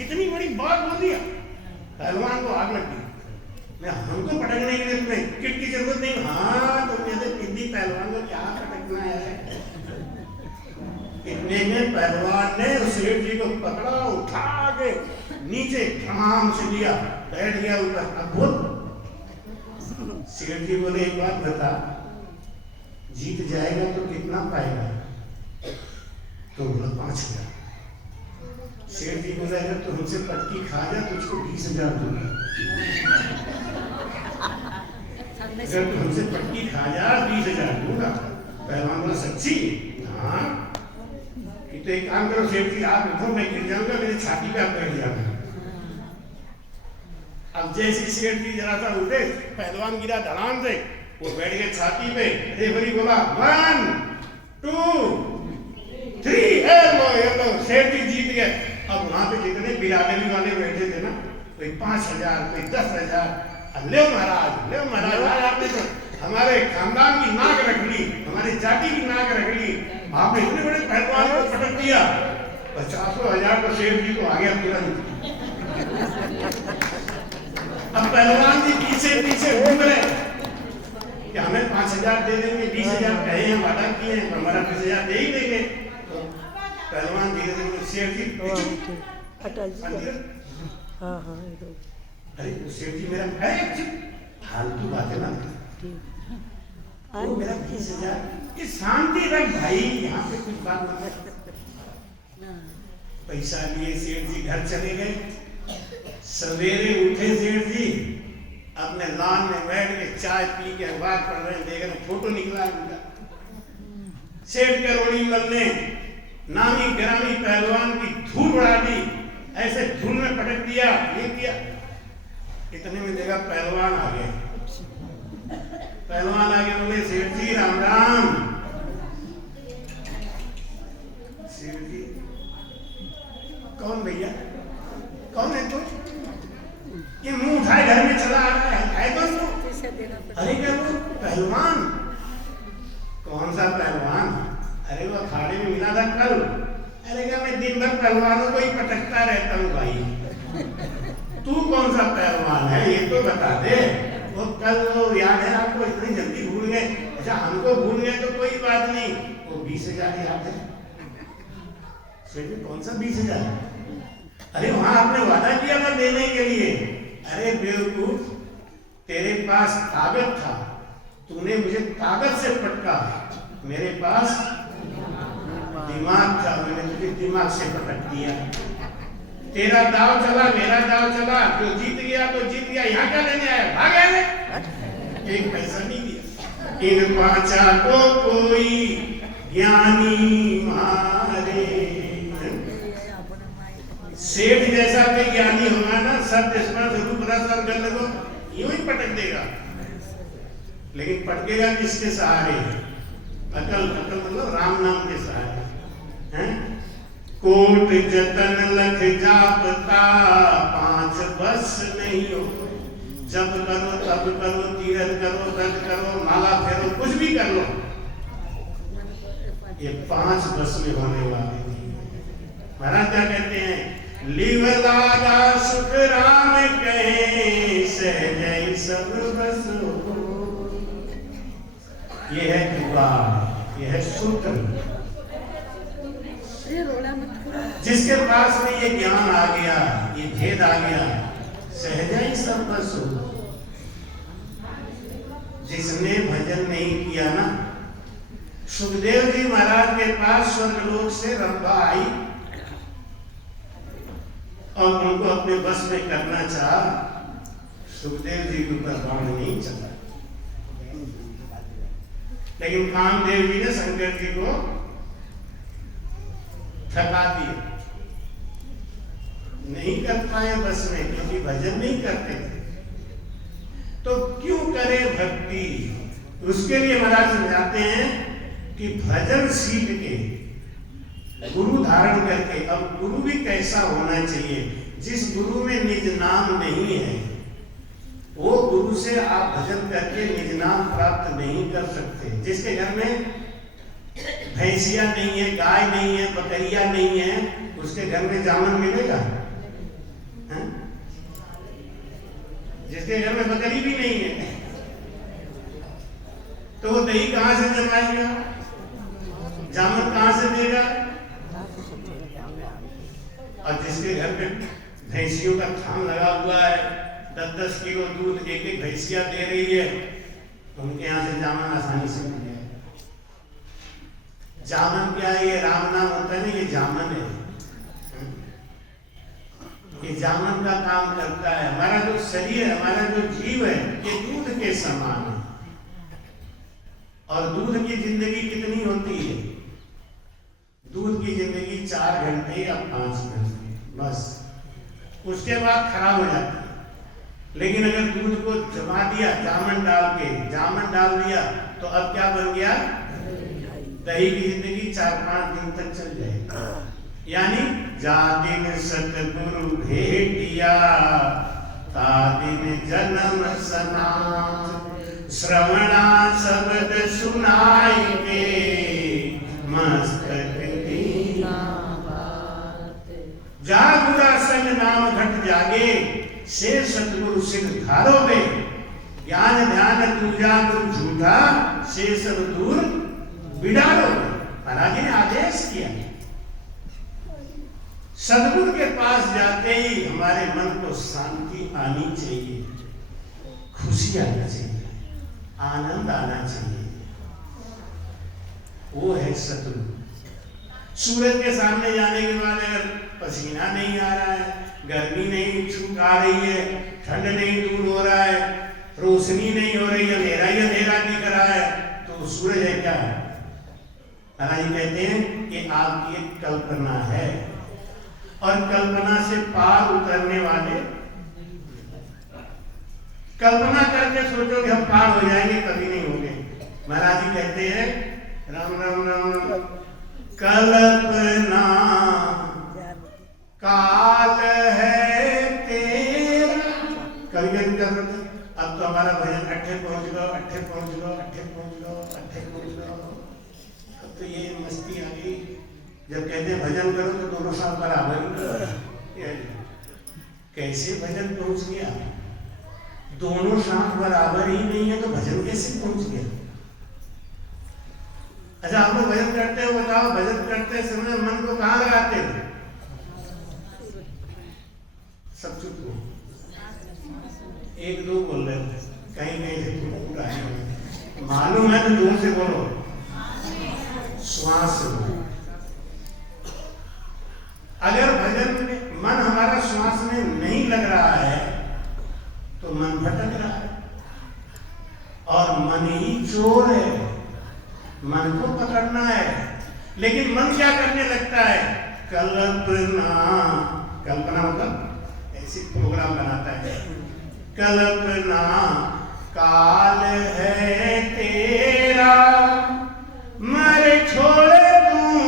इतनी बड़ी बात बोल दिया, पहलवान को आग लग गई। मैं हमको पटकने के लिए तुम्हें किट की जरूरत नहीं। हाँ तुम जैसे पिद्दी पहलवान को क्या पटकना है। इतने में पहलवान ने उस सेठ जी को पकड़ा, उठा के नीचे तमाम से दिया, बैठ गया ऊपर। अब बोल। सेठ जी बोले एक बात बता, जीत जाएगा तो कितना पाएगा? तो बोला 5,000। सेठ जी बोला अगर तू हमसे पटकी खा जा तुझको 20,000 दूंगा। अगर तू हमसे पटकी खा जा 20,000 दूंगा। पहलवान बोला सच्ची? हाँ। तो एक काम करो सेठ जी, आप उठो, मैं गिर जाऊंगा, मेरी छाती पे आप बैठ जाना। अब जैसे सेठ जी जरा सा उठे, पहलवान गिरा धड़ाम से, वो बैठ गए छाती पे। रेफरी बोला 1 2 3 हेलो। सेठ जी जीत गए। अब वहां पे जितने बिरादरी वाले बैठे थे ना, कोई 5,000 कोई 10,000। ले महाराज आज आपने तो हमारे खानदान की नाक रख ली, हमारी जाति की नाक रख ली। आपने इतने बड़े पहलवान को पटक दिया। 50,000 तो सेठ जी को आ गया तुरंत। अब पहलवान जी पीछे पीछे घूम रहे कि हमें 5,000 दे देंगे, 20,000 कहे हैं, वादा किए हैं, हमारा 20,000 दे ही देंगे। पहलवान धीरे धीरे सेठ जी अरे सेठ जी मेरा फालतू बात है ना, वो मेरा 20,000 ये शांति रख भाई, यहाँ पे कुछ बात मत। पैसा लिए सेठ जी घर चले गए। सवेरे उठे सेठ जी, अपने लॉन में बैठ के चाय पी के अखबार पढ़ रहे हैं, देख रहे फोटो निकला उनका। सेठ करोड़ी मल ने नामी ग्रामी पहलवान की धूल उड़ा दी, ऐसे धूल में पटक दिया, ये किया। इतने में देखा पहलवान आ गए। पहलवान आगे बोले सेठ जी राम राम। सेठ जी कौन भैया, कौन है तू? ये मुंह उठाए घर में चला आ रहा है कौन तू? अरे क्या तू पहलवान? कौन सा पहलवान? अरे वो अखाड़े में मिला था कल। अरे क्या मैं दिन भर पहलवानों को ही पटकता रहता हूँ भाई। तू कौन सा पहलवान है ये तो बता दे। वो कल वो याद है आपको? इतनी जल्दी भूल गए? अच्छा हमको भूल गए तो कोई बात नहीं, वो 20,000 याद है? कौन सा 20,000? अरे वहां आपने वादा किया था देने के लिए। अरे बेवकूफ, तेरे पास कागज था, तूने मुझे कागज से पटका। मेरे पास दिमाग था, मैंने तुझे दिमाग से पटक दिया। तेरा दाव चला, मेरा दाव चला, जो जीत गया तो जीत गया, यहाँ क्या लेने आया? भाग आए, एक पैसा नहीं दिया। इन 5 को कोई ज्ञानी मारे। सेठ जैसा कोई ज्ञानी होगा ना, सब स्पर्श रूप रस और गंध को यूं ही पटक देगा। लेकिन पटकेगा किसके सहारे? अकल, अकल मतलब राम नाम के सहारे हैं। कोट जतन लख जापता, 5 बस नहीं हो। जब करो तब करो, तीरथ करो, व्रत करो, माला फेरो, कुछ भी कर लो, ये 5 बस में होने वाले नहीं। महाराज क्या कहते हैं? लिव लागा सुख राम कहे, सहजै सब बस हो। ये है कृपा, ये है सूत्र। जिसके पास में ये ज्ञान आ गया, ये भेद आ गया, सहज ही सब बस हो। जिसने भजन नहीं किया ना, सुखदेव जी महाराज के पास स्वर्गलोक से रंभा आई और उनको अपने बस में करना चाहा। सुखदेव जी के ऊपर बाण नहीं चला, लेकिन कामदेव जी ने शंकर जी को थका दिया, नहीं कर पाए बस में, क्योंकि भजन नहीं करते थे। तो क्यों करे भक्ति? उसके लिए महाराज समझाते हैं कि भजन सीख के, गुरु धारण करके। अब गुरु भी कैसा होना चाहिए? जिस गुरु में निज नाम नहीं है, वो गुरु से आप भजन करके निज नाम प्राप्त नहीं कर सकते। जिसके घर में भैंसिया नहीं है, गाय नहीं है, बकरिया नहीं है, उसके घर में जामन मिलेगा? है? जिसके घर में बकरी भी नहीं है तो वो दही कहां से जमाएगा, जामन कहां से देगा? और जिसके घर में भैंसियों का थाम लगा हुआ है, 10-10 किलो दूध एक एक भैंसिया दे रही है, उनके यहां से जामन आसानी से मिल जाए। जामन क्या है? ये राम नाम होता है ना, ये जामन है। ये जामन का काम करता है। हमारा जो शरीर, हमारा जो जीव है, ये दूध के समान है। और दूध की जिंदगी कितनी होती है? दूध की जिंदगी 4 घंटे या 5 घंटे बस, उसके बाद खराब हो जाती है। लेकिन अगर दूध को जमा दिया, जामन डाल के, जामन डाल दिया, तो अब क्या बन गया? दही की जिंदगी 4-5 दिन तक चल जाएगी। यानी जा दिन सतगुरु भेटिया, ता दिन जन्म सनाथ, श्रवणा शब्द सुनाई के, मस्तक दीना बात। जागुरा संग नाम घट जागे, से सतगुरु सिद्ध धारोगे, ज्ञान ध्यान दूजा गुरु झूठा, से सब दूर बिडारोगे। महाराज जी ने आदेश किया। सदगुरु के पास जाते ही हमारे मन को शांति आनी चाहिए, खुशी आनी चाहिए, आनंद आना चाहिए। वो है सतगुरु। सूरज के सामने जाने के बाद अगर पसीना नहीं आ रहा है, गर्मी नहीं छूट आ रही है, ठंड नहीं दूर हो रहा है, रोशनी नहीं हो रही है, अंधेरा ही अंधेरा दिख रहा है, तो सूरज है क्या? महाराज कहते हैं कि आपकी एक कल्पना है, और कल्पना से पार उतरने वाले, कल्पना करके सोचो कि हम पार हो जाएंगे, कभी नहीं होंगे। महाराज जी कहते हैं, राम राम राम, कल्पना काल है तेरा। कभी कभी क्या करते, अब तो हमारा भजन अट्ठे पहुंच गो, अट्ठे पहुंच गो, अट्ठे पहुंच गो, अट्ठे पहुंच गो। अब तो ये मस्ती आ गई। जब कहते हैं भजन करो तो दोनों साथ बराबर ही करो। कैसे भजन पहुंच गया? दोनों साथ बराबर ही नहीं है तो भजन कैसे पहुंच गया? अच्छा, आप लोग भजन करते हो, बताओ, भजन करते समय मन को कहाँ लगाते हो? सब चुप हो, 1-2 बोल रहे थे, कहीं कहीं से पूरा है। मालूम है तो दूर से बोलो, श्वास से। अगर भजन में मन हमारा श्वास में नहीं लग रहा है तो मन भटक रहा है, और मन ही चोर है, मन को पकड़ना है। लेकिन मन क्या करने लगता है? कल्पना, कल्पना मतलब ऐसे प्रोग्राम बनाता है। कल्पना काल है तेरा, मरे छोड़ दूं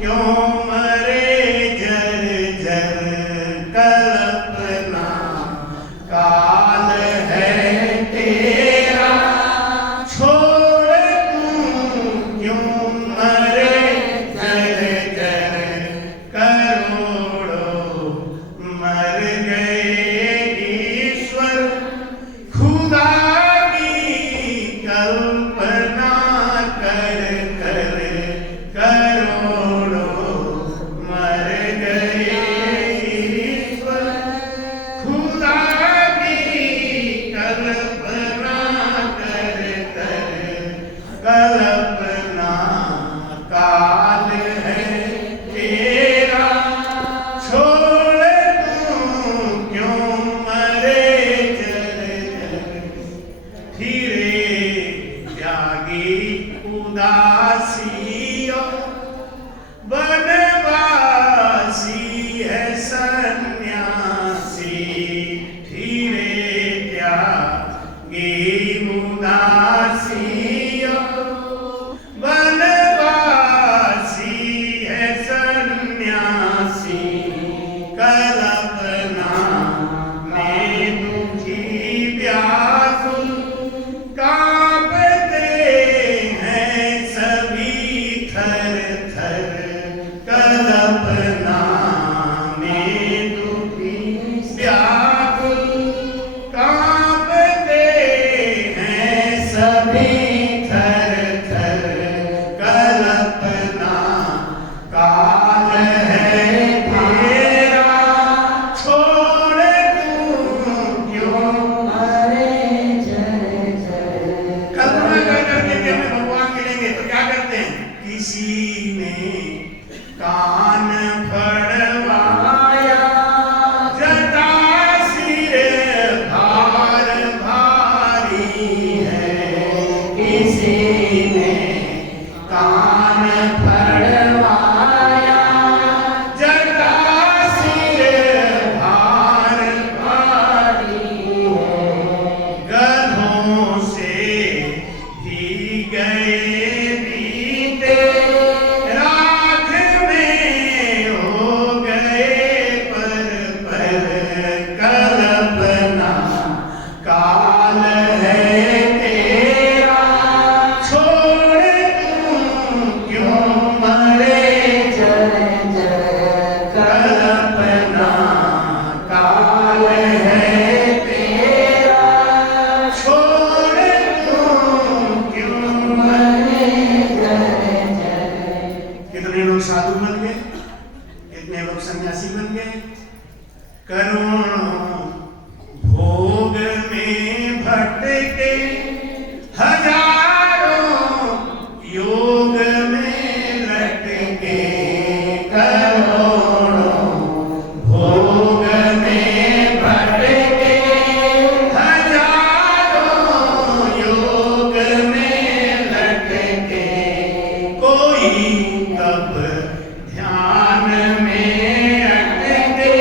क्यों मरे जर जर। कल्पना काल है तेरा, छोड़ दूं क्यों मरे जर जर। करोड़ों मर गए ईश्वर, खुदा की कल्पना कर कर। करोड़ों मर गए ईश्वर, खुदा की कल्पना कर कर। कल्पना काल है तेरा, छोड़ दूं क्यों मरे जर जर। फिरे त्यागी उदासियों, बनवासी है सन्यासी। फिरे त्यागी उदासियों, बनवासी है सन्यासी। कल्पना में दुखी व्यासी, भटके हजारों योग में लटके करोड़ों भोग में भटके हजारों योग में लटके कोई तब ध्यान में अटके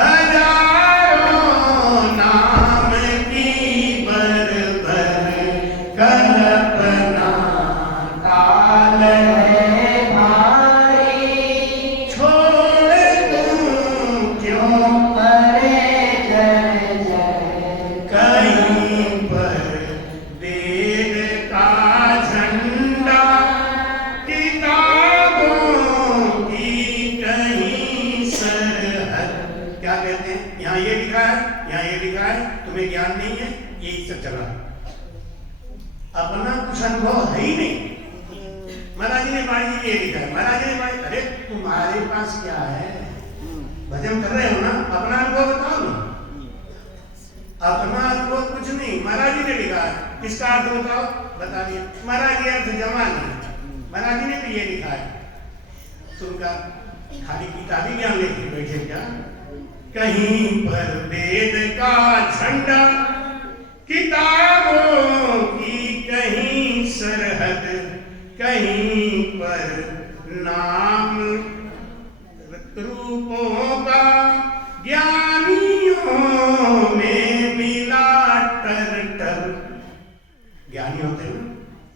हजारों नाम की बर बर कल्पना काल है भारी छोड़ तुम क्यों परे जय जय कहीं पर वेद का झंडा किताबों की कहीं सरहद। क्या कहते हैं यहाँ ये लिखा है, यहाँ ये लिखा है, तुम्हें ज्ञान नहीं है, यही सब चला अपना कुछ अनुभव है ही नहीं। महाराज जी ने बाणी जी ये लिखा है, महाराज जी ने बाणी, अरे तुम्हारे पास क्या है, भजन कर रहे हो ना, अपना अनुभव बताओ ना। अपना अनुभव कुछ नहीं, महाराज जी ने लिखा है, किसका अर्थ बताओ, बता दिया महाराज जी, अर्थ जमा नहीं, महाराज जी ने भी ये लिखा है। तुमका खाली किताबी ज्ञान लेके बैठे क्या? कहीं पर वेद का झंडा किताबों की कहीं सरहद कहीं पर नाम रूपों का ज्ञानियों में मिला टर टर। ज्ञानी होते हैं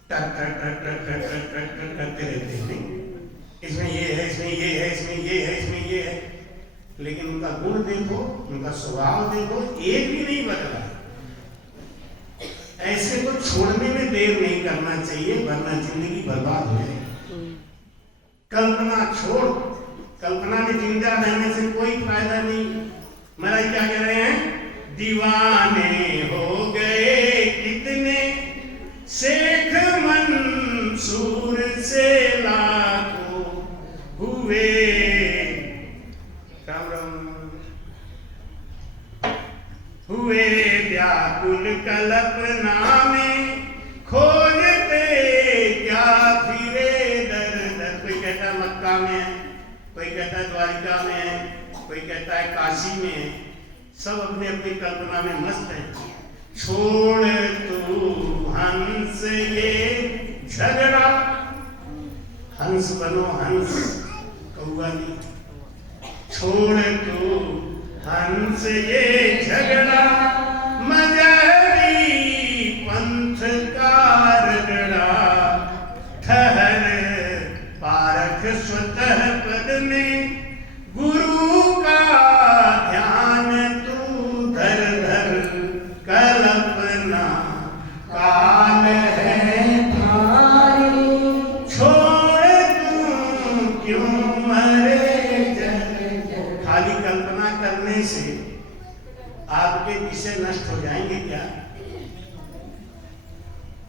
टर टर टर टर टर टर टर टर करते रहते हैं, इसमें ये है, इसमें ये है, इसमें ये है, इसमें ये है, लेकिन उनका गुण देखो, उनका स्वभाव देखो, एक भी नहीं बदला। ऐसे को छोड़ने में देर नहीं करना चाहिए, वरना जिंदगी बर्बाद हो जाएगी। कल्पना छोड़, कल्पना में जिंदा रहने से कोई फायदा नहीं। महाराज क्या कह रहे हैं? दीवाने हो गए कितने शेख मंसूर से लाखों हुए, राम राम, हुए व्याकुल कल्पना में खोजते क्या फिरे दर दर। कोई कहता है मक्का में है, कोई कहता है द्वारिका में है, कोई कहता है काशी में है, सब अपने अपनी कल्पना में मस्त है। छोड़ तू हंस ये झगड़ा, हंस बनो हंस, कौआ नहीं। छोड़ तू हंस ये झगड़ा, मजहरी पंथ का रगड़ा, ठहर पारख स्वतः पद में गुरु का ध्यान तू धर धर, कल्पना काल है भारी छोड़ तू क्यों मरे जय। खाली कल्पना करने से आपके विषय नष्ट हो जाएंगे क्या?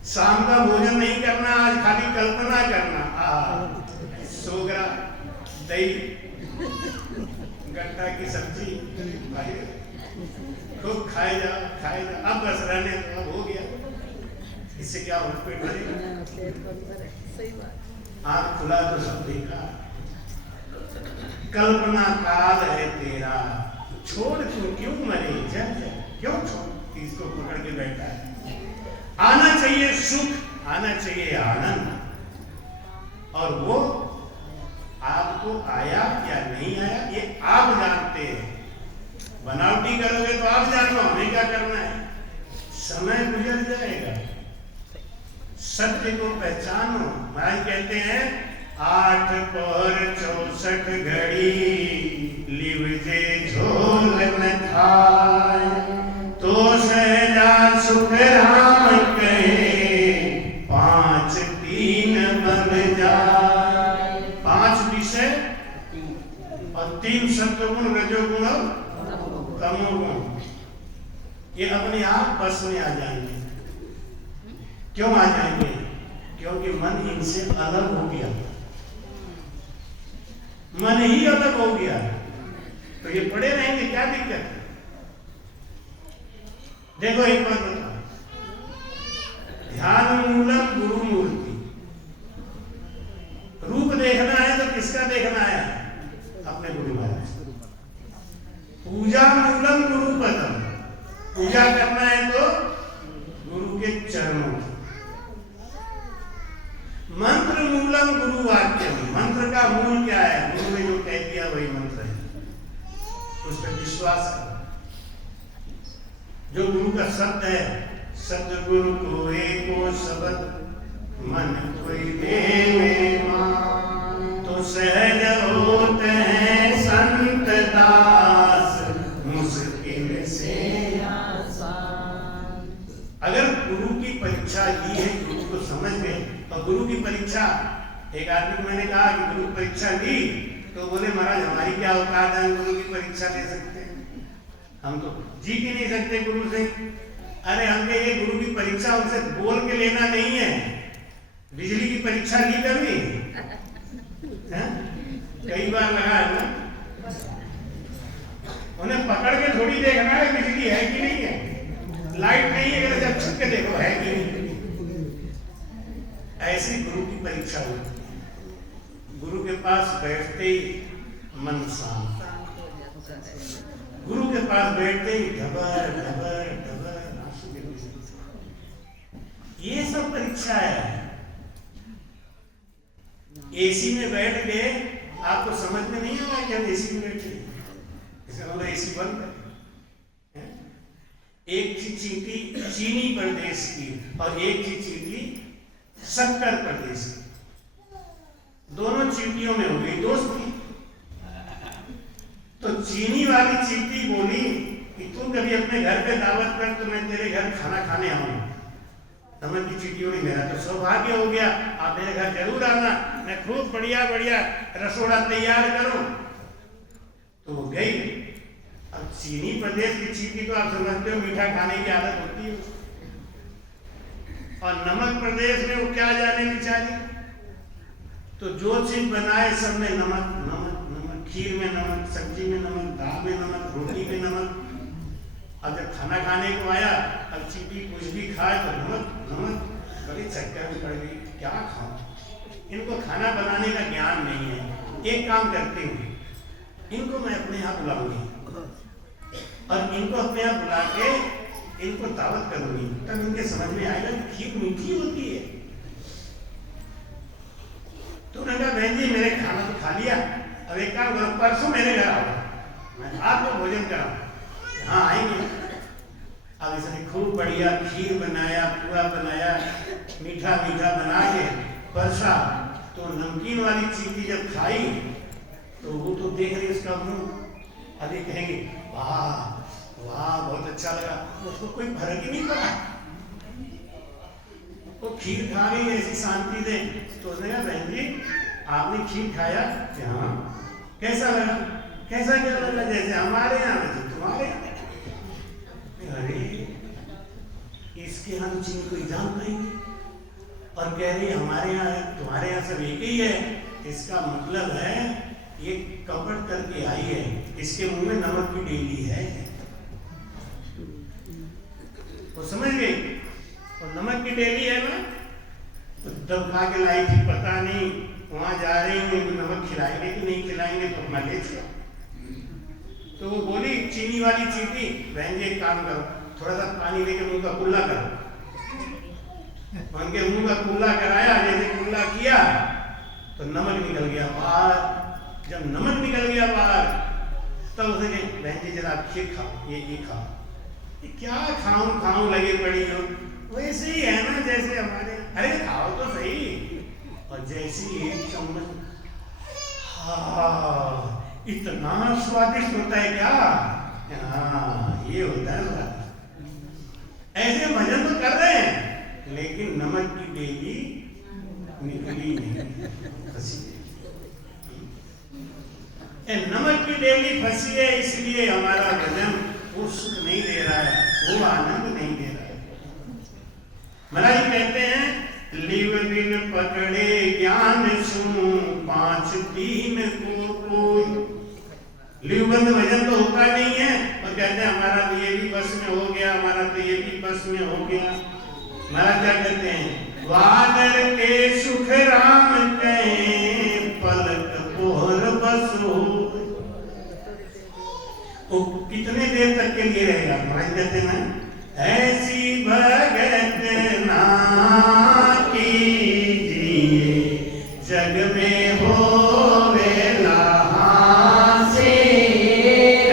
शाम का भोजन नहीं करना, आज खाली कल्पना करना, सोगरा दही गट्टा की सब्जी खूब खाए जाओ खाए जाओ, अब बस रहने तो अब हो गया, इससे क्या हो, पेट भरेगा। आँख खुला तो सब देखा। कल्पना काल है तेरा, छोड़ तू क्यों मरे जय, क्यों छोड़ इसको पकड़ के बैठा है। आना चाहिए सुख, आना चाहिए आनंद, और वो आपको आया या नहीं आया ये आप जानते हैं। बनावटी करोगे तो आप जानो, हमें क्या करना है। समय गुजर जाएगा, सत्य को पहचानो। महाराज कहते हैं 8 पहर 64 घड़ी लिवजे झोल न खाए, तो सहजा सुख राम कहे 5 3 बन जाए। 5 विषय और 3 सत्वगुण रजोगुण और तमोगुण, ये अपने आप बस में आ जाएंगे। क्यों आ जाएंगे? क्योंकि मन इनसे अलग हो गया, मन ही अलग हो गया, तो ये पड़े रहेंगे, क्या दिक्कत है? देखो एक बात बताओ, जो गुरु का शब्द है, सतगुरु को एको शब्द मन कोई देवे मान, तो सहज होते हैं संत दास मुश्किल से आसान। अगर गुरु की परीक्षा ली है, गुरु को समझ गए, और गुरु की परीक्षा, एक आदमी को मैंने कहा कि गुरु की परीक्षा ली, तो बोले महाराज हमारी क्या औकात है, गुरु की परीक्षा ले सकते हैं, हम तो जीत ही नहीं सकते गुरु से। अरे हमने ये गुरु की परीक्षा उनसे बोल के लेना नहीं है। बिजली की परीक्षा ली कभी? कई बार लगा है ना, उन्हें पकड़ के थोड़ी देखना है बिजली है कि नहीं है, लाइट नहीं है जब छुप के देखो है कि नहीं। ऐसी गुरु की परीक्षा होती है। गुरु के पास बैठते ही मन शांत, गुरु के पास बैठते ही ढबर ढबर ढबर आंसू गिरते। ये सब परीक्षा है। एसी में बैठ गए, आपको समझ में नहीं आया कि हम एसी में बैठे, इसका मतलब एसी बंद है। एक चींटी चीनी प्रदेश की और एक चींटी शक्कर प्रदेश की, दोनों चींटियों में हो गई दोस्ती। तो चीनी वाली चींटी बोली कि तू कभी अपने घर पे दावत कर तो मैं तेरे घर खाना खाने आऊंगा। समझ की चींटी बोली मेरा तो सौभाग्य हो गया, आप मेरे घर जरूर आना, मैं खूब बढ़िया बढ़िया रसोड़ा तैयार करूं। तो वो गई। अब चीनी प्रदेश की चींटी तो आप समझते हो मीठा खाने की आदत होती है, और नमक प्रदेश में वो क्या जाने बेचारी, तो जो चीज बनाए सब में नमक नमक नमक, खीर में नमक, सब्जी में नमक, दाल में नमक, रोटी में नमक। अब जब खाना खाने को आया, अब चींटी कुछ भी खाए तो नमक नमक, बड़ी चक्कर में पड़ गई, क्या खाऊं। इनको खाना बनाने का ज्ञान नहीं है। एक काम करते हैं, इनको मैं अपने यहाँ बुलाऊंगी और इनको अपने यहाँ बुला के इनको दावत करूंगी, तब इनके समझ में आएगा कि खीर मीठी होती है। तो उन्होंने कहा बहन जी मेरे खाना तो खा लिया, अब एक काम करो परसों मेरे घर आओ, मैं आपको भोजन कराऊं। हाँ आएंगे। अब इसने खूब बढ़िया खीर बनाया, पुआ बनाया, मीठा मीठा बना के परसा। तो नमकीन वाली चींटी जब खाई तो वो तो देख रही उसका मुंह, अभी कहेंगे वाह वाह बहुत अच्छा लगा, उसको कोई फर्क ही नहीं पड़ा, वो खीर खा गई ऐसी शांति से। तो उसने कहा बहन जी आपने खीर खाया? हाँ। कैसा लगा? कैसा क्या लगा? जैसे हमारे यहाँ वैसे तुम्हारे यहाँ। अरे इसके यहाँ तो चीनी कोई जान पाएंगे, और कह रही हमारे यहाँ तुम्हारे यहाँ सब एक ही है, इसका मतलब है ये कपट करके आई है, इसके मुंह में नमक की डेली है। वो समझ गई, और नमक की डेली है ना, तो दब खा के लाई थी, पता नहीं वहां जा रही हूँ नमक खिलाएंगे कि नहीं खिलाएंगे, तो अपना ले चलो। तो वो बोली चीनी वाली चींटी बहन जी एक काम करो, थोड़ा सा पानी लेके मुंह का कुल्ला करो। उनके मुंह का कुल्ला कराया, जैसे कुल्ला किया तो नमक निकल गया बाहर। जब नमक निकल गया बाहर तब उसने कहा बहन जी जरा आप खीर खाओ, ये खाओ। ये क्या खाऊं खाऊं लगे पड़ी हो, वैसे ही है ना जैसे हमारे, अरे खाओ तो सही। और जैसी एक चम्मच, हाँ इतना स्वादिष्ट होता है क्या? हाँ ये होता है स्वादिष्ट। ऐसे भजन तो कर रहे हैं लेकिन नमक की डेली निकली नहीं, फंसी। नमक की डेली फंसी है, इसलिए हमारा भजन वो सुख नहीं दे रहा है, वो आनंद नहीं दे रहा है। महाराज कहते हैं लिव बिन पकड़े ज्ञान सुनूं, 5 3 को कोई। लिवबंद भजन तो होता नहीं है, और कहते हैं हमारा तो ये भी बस में हो गया, हमारा तो ये भी बस में हो गया। महाराज क्या कहते हैं, वानर के सुख राम कहे, पलक पोहर बस हो। वो कितने देर तक के लिए रहेगा? महाराज कहते हैं ऐसी भगत ना कीजिए, जग में होवे लासे।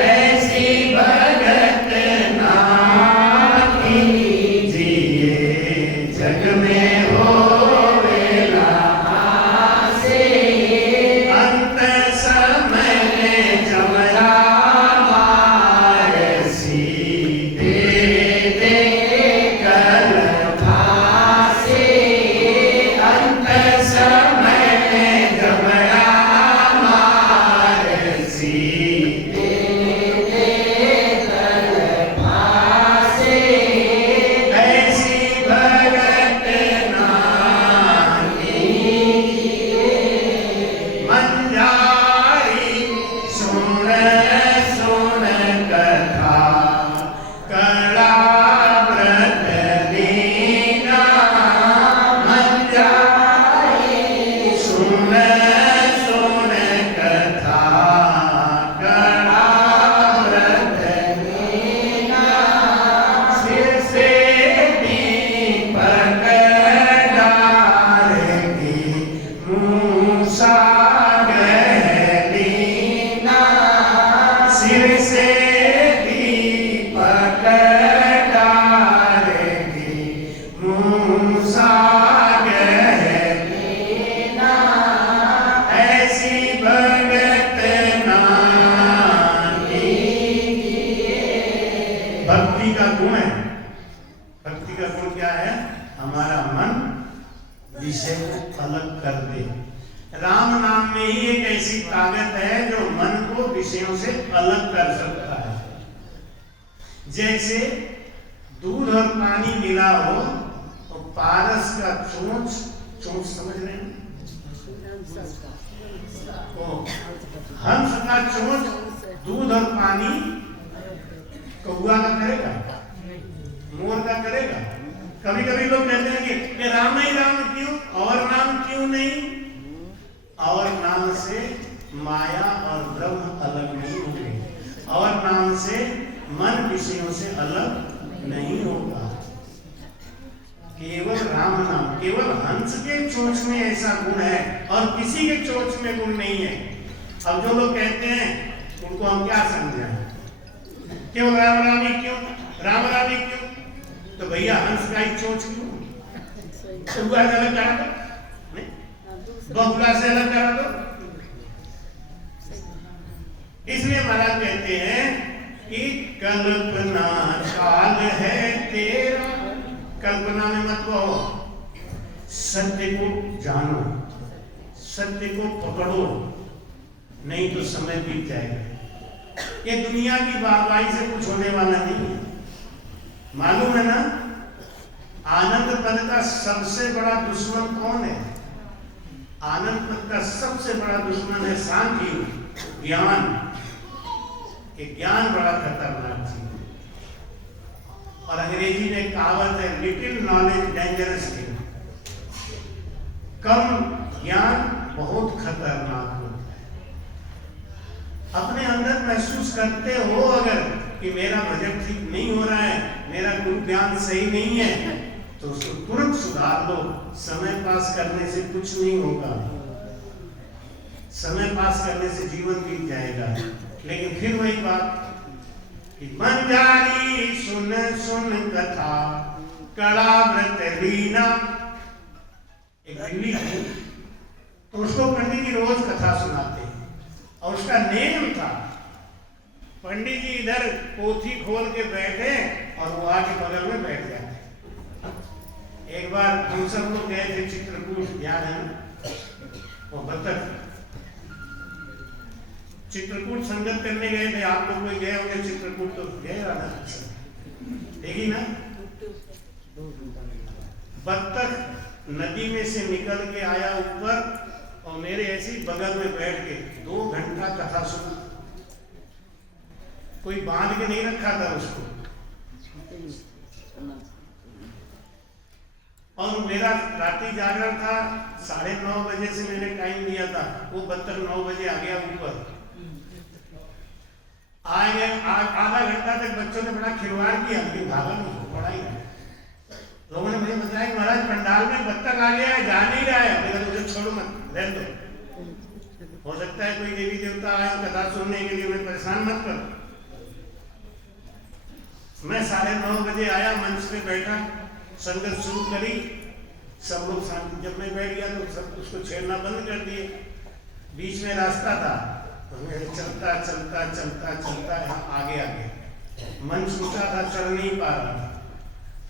ऐसी भगत ना का गुण क्या है? हमारा मन विषय को अलग कर दे। राम नाम में ही एक ऐसी ताकत है जो मन को विषयों से अलग कर सकता है। जैसे दूध और पानी मिला हो तो पारस का चोंच समझ रहे हैं, हंस का चोंच दूध और पानी कौआ का करेगा, मोर का करेगा। कभी कभी लोग कहते हैं कि राम ही राम क्यों, और नाम क्यों नहीं? और नाम से माया और ब्रह्म अलग नहीं होंगे, और नाम से मन विषयों से अलग नहीं होगा। केवल राम नाम, केवल हंस के चोंच में ऐसा गुण है और किसी के चोंच में गुण नहीं है। अब जो लोग कहते हैं उनको हम क्या समझाएं? केवल राम राम ही क्यों, राम राम ही क्यों? तो भैया हंस का ही चोंच क्यों? कौआ से अलग करा दो, बगुला से अलग करा दो। इसलिए महाराज कहते हैं कि कल्पना काल है तेरा। कल्पना में मत कहो, सत्य को जानो, सत्य को पकड़ो, नहीं तो समय बीत जाएगा। ये दुनिया की वाहवाही से कुछ होने वाला नहीं है। मालूम है ना, आनंद पद का सबसे बड़ा दुश्मन कौन है? आनंद पद का सबसे बड़ा दुश्मन है सांख्य, ज्ञान। ये ज्ञान बड़ा खतरनाक चीज है। और अंग्रेजी में कहावत है, लिटिल नॉलेज डेंजरस थिंग। कम ज्ञान बहुत खतरनाक होता है। अपने अंदर महसूस करते हो अगर कि मेरा बजट ठीक नहीं हो रहा है, मेरा गुरु ज्ञान सही नहीं है, तो उसको तुरंत सुधार दो। समय पास करने से कुछ नहीं होगा, समय पास करने से जीवन बीत जाएगा। लेकिन फिर वही बात कि बंजारी सुन सुन कथा कड़ा व्रत लीना। एक बिल्ली थी, तो उसको पंडित जी रोज कथा सुनाते हैं और उसका नेम था, पंडित जी इधर पोथी खोल के बैठे और वो आके बगल में बैठ जाते। एक बार हम सब लोग गए थे चित्रकूट, याद है ना? वो बतख चित्रकूट संगत करने गए थे। आप लोग कोई गए होंगे चित्रकूट, तो गए राधा देखी ना? बतख नदी में से निकल के आया ऊपर और मेरे ऐसी बगल में बैठ के 2 घंटा कथा सुना। कोई बांध के नहीं रखा था उसको। और मेरा रात्रि जागरण था, 9:30 बजे से मैंने टाइम दिया था। वो बतख 9 बजे आ गया ऊपर। आए आधा घंटा तक बच्चों ने बड़ा खिलवाड़ किया, लेकिन भागा नहीं, पड़ा ही रहा। लोगों ने मुझे बताया कि महाराज पंडाल में बत्तख आ गया है, जा नहीं रहा है। मैंने कहा मुझे छोड़ो मत, रहने दो। हो सकता है कोई देवी देवता आए कथा सुनने के लिए, उन्हें परेशान मत करो। मैं 9:30 बजे आया, मंच पे बैठा, संगत शुरू करी। सब लोग शांति, जब मैं बैठ गया तो सब उसको छेड़ना बंद कर दिए। बीच में रास्ता था, चलता चलता चलता चलता यहाँ आगे मंच ऊंचा था, चढ़ नहीं पा रहा था।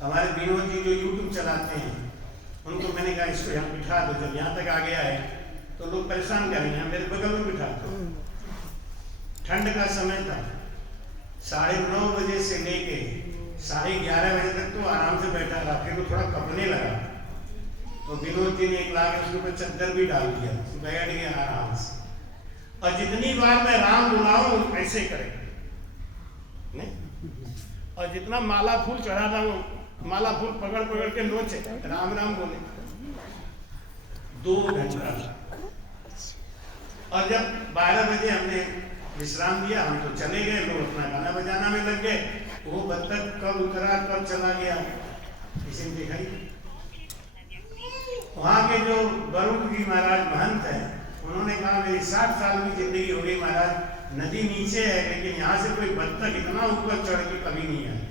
हमारे विनोद जी जो यूट्यूब चलाते हैं, उनको मैंने कहा इसको यहाँ बिठा दो, जब यहाँ तक आ गया है तो लोग परेशान करेंगे, मेरे बगल में बिठा दो। ठंड का समय था, 9:30 बजे से लेके 11:30 बजे तक तो आराम से बैठा रहा। फिर वो थोड़ा कपने लगा तो विनोद जी ने एक लाके उसके ऊपर चद्दर भी डाल दिया, बैठ गया आराम से। और जितनी बार मैं राम बुलाऊं ऐसे करे नहीं, और जितना माला फूल चढ़ाता हूं, माला फूल पकड़ पकड़ के नोचे, राम राम बोले 2 घंटा। और जब 12 बजे हमने विश्राम दिया, हम तो चले गए, लोग अपना गाना बजाना में लग गए। वो बत्तख कब उतरा कब चला गया किसी ने देखा ही। वहां के जो वरुण जी महाराज महंत है, उन्होंने कहा मेरी 60 साल की जिंदगी हो गई महाराज, नदी नीचे है लेकिन यहाँ से कोई बत्तख इतना ऊपर चढ़ के कभी नहीं आया।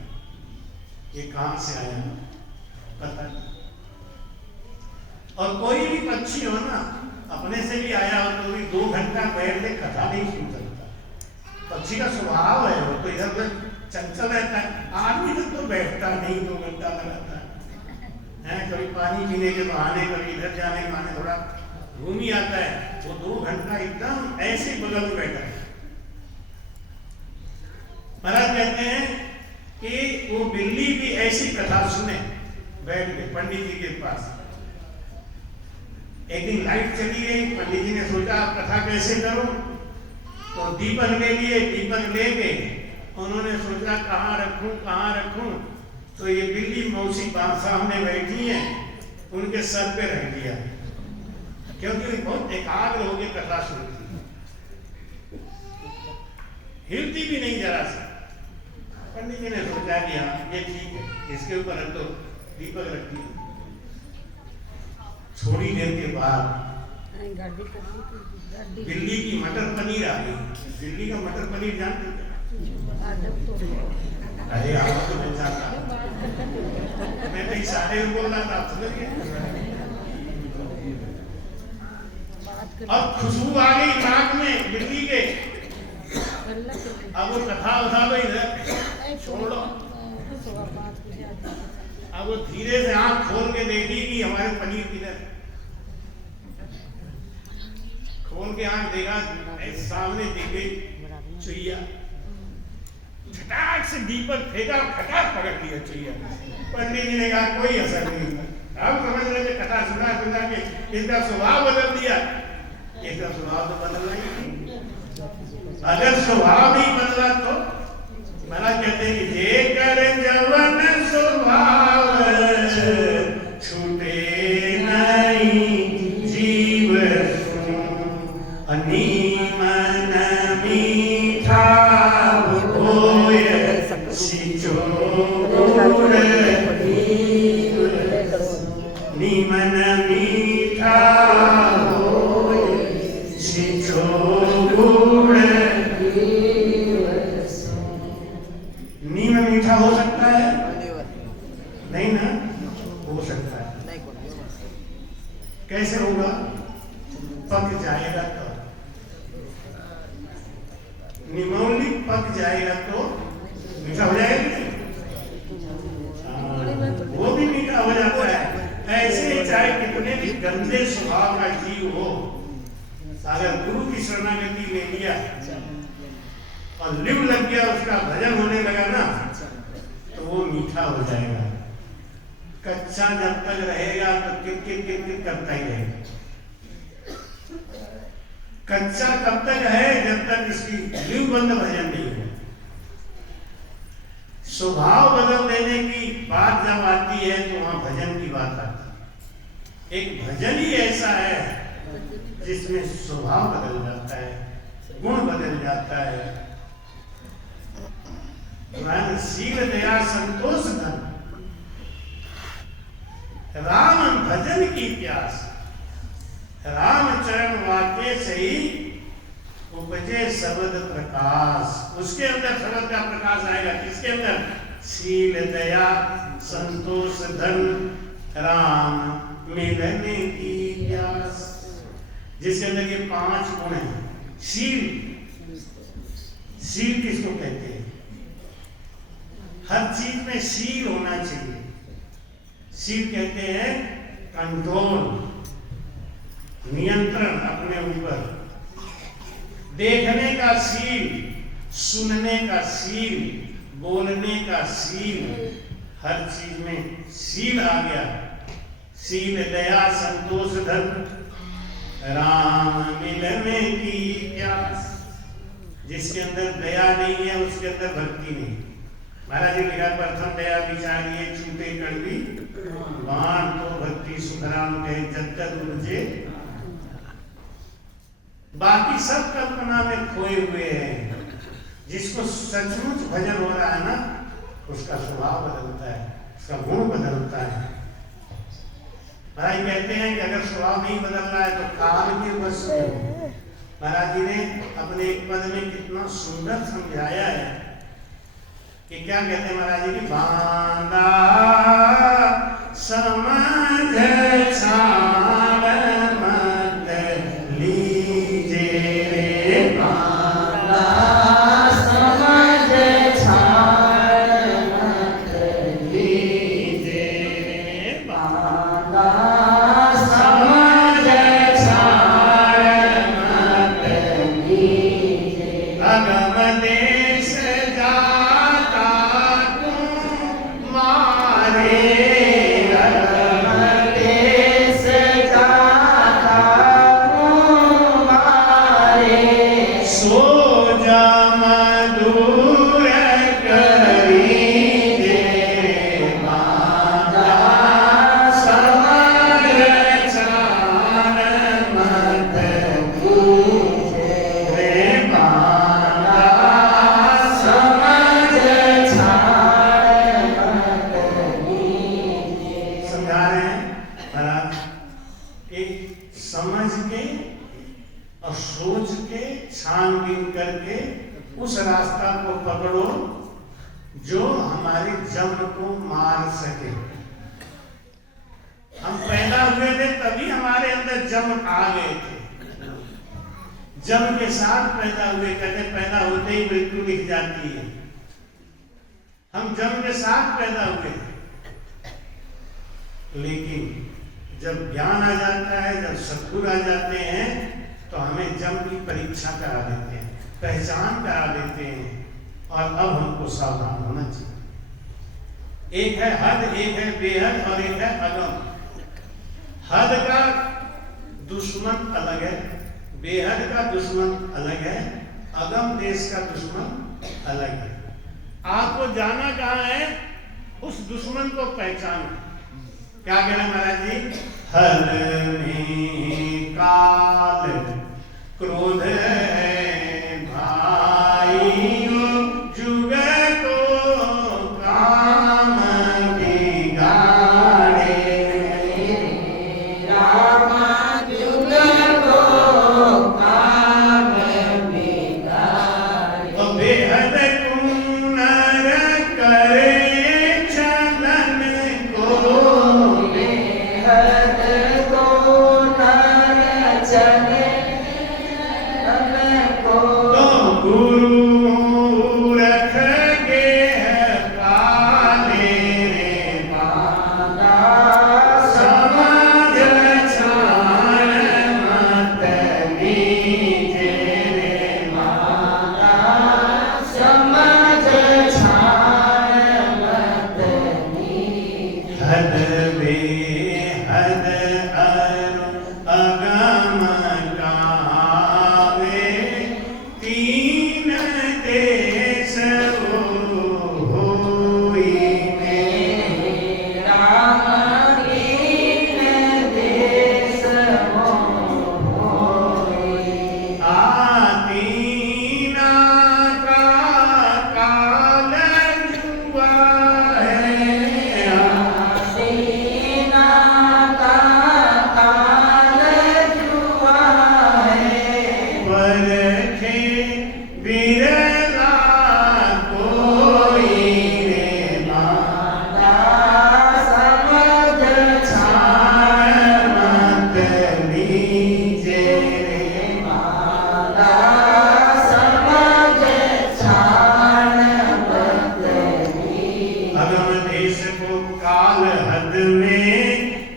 ये कहां से आया पता नहीं। और कोई भी पक्षी हो ना, अपने से भी आया हो तो भी 2 घंटा बैठ के कथा नहीं सुन सकता। पक्षी का स्वभाव है, वो तो इधर उधर चंचल रहता है। आदमी तो बैठता नहीं, 2 घंटा लगाता है। कभी पानी पीने के बहाने, कभी इधर जाने के बहाने थोड़ा घूम ही आता है, वो 2 घंटा एकदम ऐसे बगल में बैठा है। महाराज कहते हैं कि वो बिल्ली भी ऐसी कथा सुने बैठ के पंडित जी के पास। एक दिन लाइट चली गई, पंडित जी ने सोचा आप कथा कैसे करो, तो दीपक ले लिए। दीपक लेके उन्होंने सोचा कहाँ रखूं, तो ये बिल्ली मौसी सामने बैठी है, उनके सर पे रख दिया, क्योंकि वो बहुत एकाग्र होकर कथा सुनती, हिलती भी नहीं जरा सा। पंडित जी ने सोचा कि हाँ ये ठीक है, इसके ऊपर रख दो, दीपक रख दिया। थोड़ी देर के बाद बिल्ली की मटर पनीर आ गई। बिल्ली का मटर पनीर जानते हैं? अरे आप तो नहीं जानता, मैं तो इशारे में बोल रहा था, आप समझ गए। अब खुशबू आ गई नाक में बिल्ली के। अब वो कथा उठा गई इधर छोड़ लो। अब वो धीरे से आंख खोल के देखी कि हमारे पनीर किधर। खोल के आंख देखा, सामने दिख गई चुईया। झटाक से दीपक फेंका, खटाक पकड़ लिया चुईया। पंडित जी ने कहा कोई असर नहीं। अब समझ रहे कथा सुना के इसका स्वभाव बदल दिया। इसका स्वभाव तो बदलना ही नहीं। अगर स्वभाव नहीं बदला तो महाराज कहते हैं कि जेकर जवन स्वभाव छूटे नहीं जीव अनिमन मीठा होय सिचोर निमन मीठा होय सिचोर। नीम मीठा हो सकता है? नहीं ना, हो सकता है। कैसे होगा? पक जाएगा तो। निमौली पक जाएगा तो मीठा हो जाएगा नहीं? वो भी मीठा हो जाता है। ऐसे चाहे कितने भी गंदे स्वभाव का जीव हो, अगर गुरु की शरणागति ले लिया और लिव लग गया, उसका भजन होने लगा ना, तो वो मीठा हो जाएगा। कच्चा जब तक रहेगा तो किर करता ही रहेगा। कच्चा कब तक है? जब तक इसकी लिव बंद भजन नहीं हो। स्वभाव बदल देने की बात जब आती है तो वहां भजन की बात आती है। एक भजन ही ऐसा है जिसमें स्वभाव बदल जाता है, गुण बदल जाता है। शील दया संतोष धन राम भजन की प्यास। रामचरण वाक्य से ही उपजे शब्द प्रकाश। उसके अंदर शब्द का प्रकाश आएगा। किसके अंदर? शील दया संतोष धन राम मिलने की प्यास, जिसके अंदर ये 5 गुण हैं। शील, शील किसको कहते हैं? हर चीज में शील होना चाहिए। शील कहते हैं कंट्रोल, नियंत्रण अपने ऊपर। देखने का शील, सुनने का शील, बोलने का शील, हर चीज में शील आ गया। शील दया संतोष धन राम मिलने की प्यास। जिसके अंदर दया नहीं है उसके अंदर भक्ति नहीं। महाराज जी लिखा, प्रथम दया विचारिए छूटे कड़वी बाण तो भक्ति सुधराम कहे जब तक मुझे। बाकी सब कल्पना में खोए हुए हैं। जिसको सचमुच भजन हो रहा है ना, उसका स्वभाव बदलता है, उसका गुण बदलता है। महाराज कहते हैं कि अगर स्वभाव नहीं बदल रहा है तो काल के वश में हो। महाराज जी ने अपने एक पद में कितना सुंदर समझाया है कि क्या कहते हैं महाराज जी की, बांधा समझ छाड़ मत लीजे रे, बांधा समझ छाड़ मत लीजे रे, बांधा समझा रहे हैं महाराज, एक समझ के और सोच के छानबीन करके उस रास्ता को पकड़ो जो हमारे जम को मार सके। हम पैदा हुए थे तभी हमारे अंदर जम आ गए थे, जम के साथ पैदा हुए, कहते पैदा होते ही मृत्यु लिख जाती है। हम जम के साथ पैदा हुए, लेकिन जब ज्ञान आ जाता है, जब सद्गुरु आ जाते हैं तो हमें जम की परीक्षा करा देते हैं, पहचान करा देते हैं, और अब हमको सावधान होना चाहिए। एक है हद, एक है बेहद और एक है अगम। हद का दुश्मन अलग है, बेहद का दुश्मन अलग है, अगम देश का दुश्मन अलग है। आपको जाना कहाँ है, उस दुश्मन को पहचानो। क्या कह रहे महाराज जी? हद में काल क्रोध है भाई, जुग को काम बिगाड़े, राम जुग को काम बिगाड़े। तो बेहद कुनर करे चलन को, बेहद को नर चले को, तो गुरु रख गे पाले रे माना समाज छान मत लीजे रे माना समझ छान मत लीजे। हद बेहद अरु अगम गावे, तीन देश होई में। राम दीन देश होई, आतीना का काल जुआ है, दीना का काल जुआ है। परखे बिरला कोई रे माना समझ छान मत लीजे रे। माना समझ छान मत लीजे। अगम देश को काल हद में,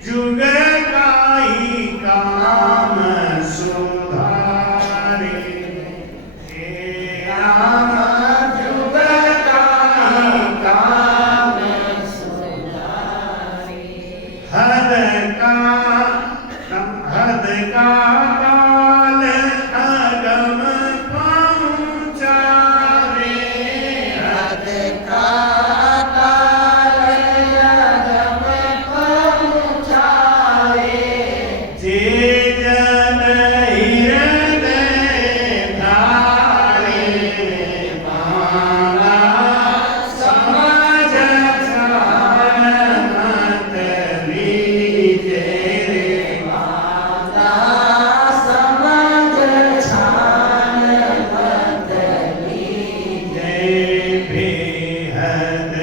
जुग का ही काम सुधारे। हे राम जुग का काम सुधारे। हद का काल अगम पहुँचावे, हद का काल अगम पहुँचावे। जे जन हृदय धारे रे माना, समझ छान मत लीजे रे। माना समझ छान मत लीजे। जय बेहद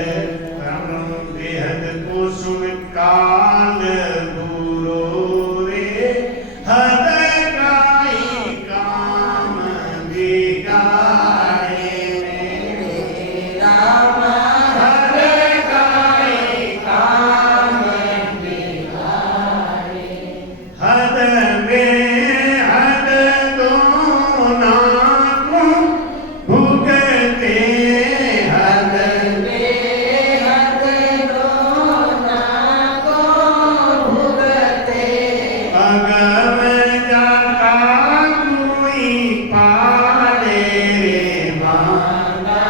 बेहद को सुन काल गुरु रे, हद का ही काम बिगाड़े रे। राम हद का ही काम बिगाड़े। हद बेहद दोना को भुगते, हद बेहद दोना को भुगते। अगम जाता कोई पाले रे माना,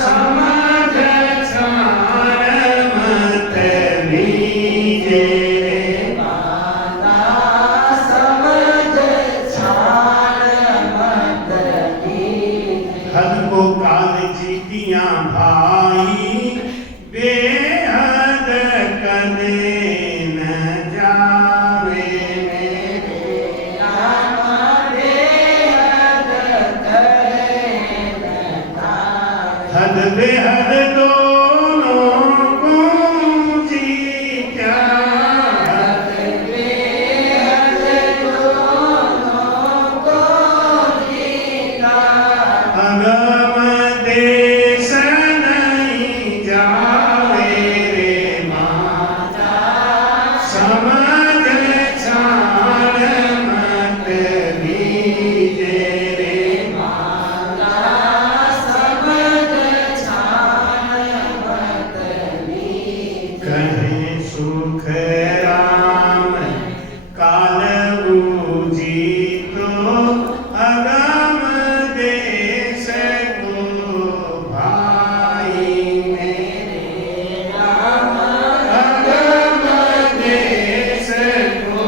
समझ छान मत लीजे रे। माना समझ छान मत लीजे। हद को काल जीतियां भाई, बेहद कदे बेहद दोनों को जीता, बेहद दोनों को जीता, अगम देश नहीं जावे रे माता, समझ छाड़ मत दीजे रे माता समझ छाड़ मत लीजिए। कहे सुख राम काल बूझी तो अगम देश को भाई मेरे राम अगम देश को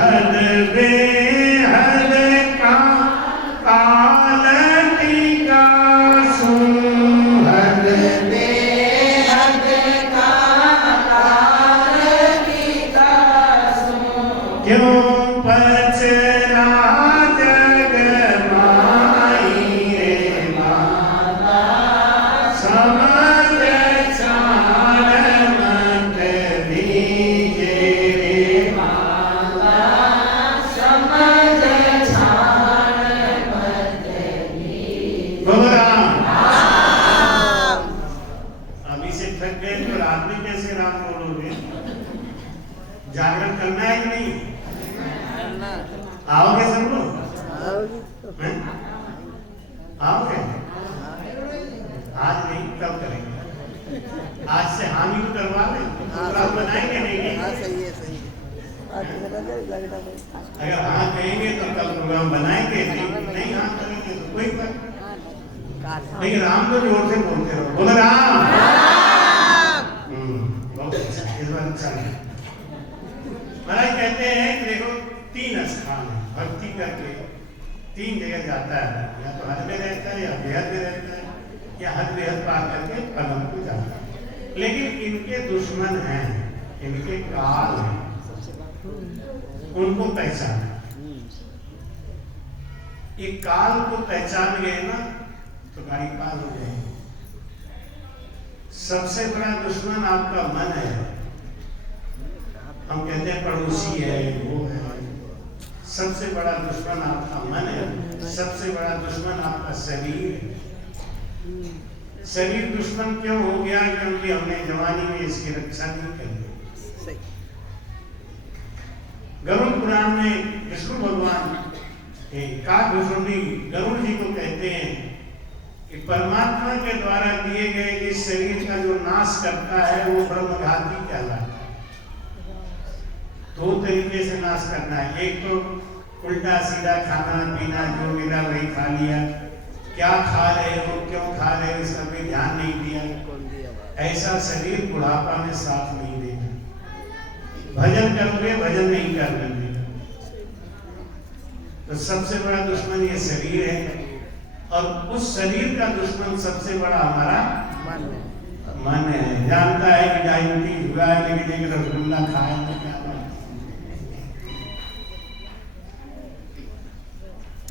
हद बेहद का काल टीका सुन हद बेहद का काल टीका सुन, क्यों पचरा जग माई रे माता, समझ छाड़ मत दीजे रे माता समझ छाड़ मत लीजिए। भगवान। अभी से थक गए तो रात में कैसे राम बोलोगे? जागरण करना है कि नहीं? आओगे सब लोग? हैं? आओगे? आज नहीं, कब करेंगे? आज से हामी को करवा लें, प्रोग्राम बनाएंगे नहीं? अगर हाँ कहेंगे तो कल प्रोग्राम बनाएंगे, नहीं हाँ करेंगे तो कोई बात नहीं। लेकिन राम को जोर से बोलते रहो, बोलो राम। बहुत अच्छा, इस बार अच्छा है। महाराज कहते हैं कि देखो 3 स्थान है भक्ति करके 3 जगह जाता है, या तो हद में रहता है, या बेहद में रहता है, या हद बेहद पार करके अगम को जाता है। लेकिन इनके दुश्मन हैं, इनके काल हैं, उनको पहचाना। ये काल को पहचान गए ना तो गाड़ी पार हो जाएगी। सबसे बड़ा दुश्मन आपका मन है। हम कहते हैं पड़ोसी है, वो है। सबसे बड़ा दुश्मन आपका मन है, सबसे बड़ा दुश्मन आपका शरीर है। शरीर दुश्मन क्यों हो गया? क्योंकि हमने जवानी में इसकी रक्षा नहीं करी। गरुड़ पुराण में विष्णु भगवान काकभूषणी गरुड़ जी को कहते हैं कि परमात्मा के द्वारा दिए गए इस शरीर का जो नाश करता है वो ब्रह्मघाती कहलाता है। 2 तरीके से नाश करना है। एक तो उल्टा सीधा खाना पीना, जो मिला वही खा लिया, क्या खा रहे हो, क्यों खा रहे हो, इसका कोई ध्यान नहीं दिया। ऐसा शरीर बुढ़ापा में साथ नहीं देगा। भजन करोगे, भजन नहीं करने देगा। तो सबसे बड़ा दुश्मन ये शरीर है, और उस शरीर का दुश्मन सबसे बड़ा हमारा मन है। जानता है कि डायबिटीज हुआ है, लेकिन एक रसगुल्ला खाया तो क्या बात।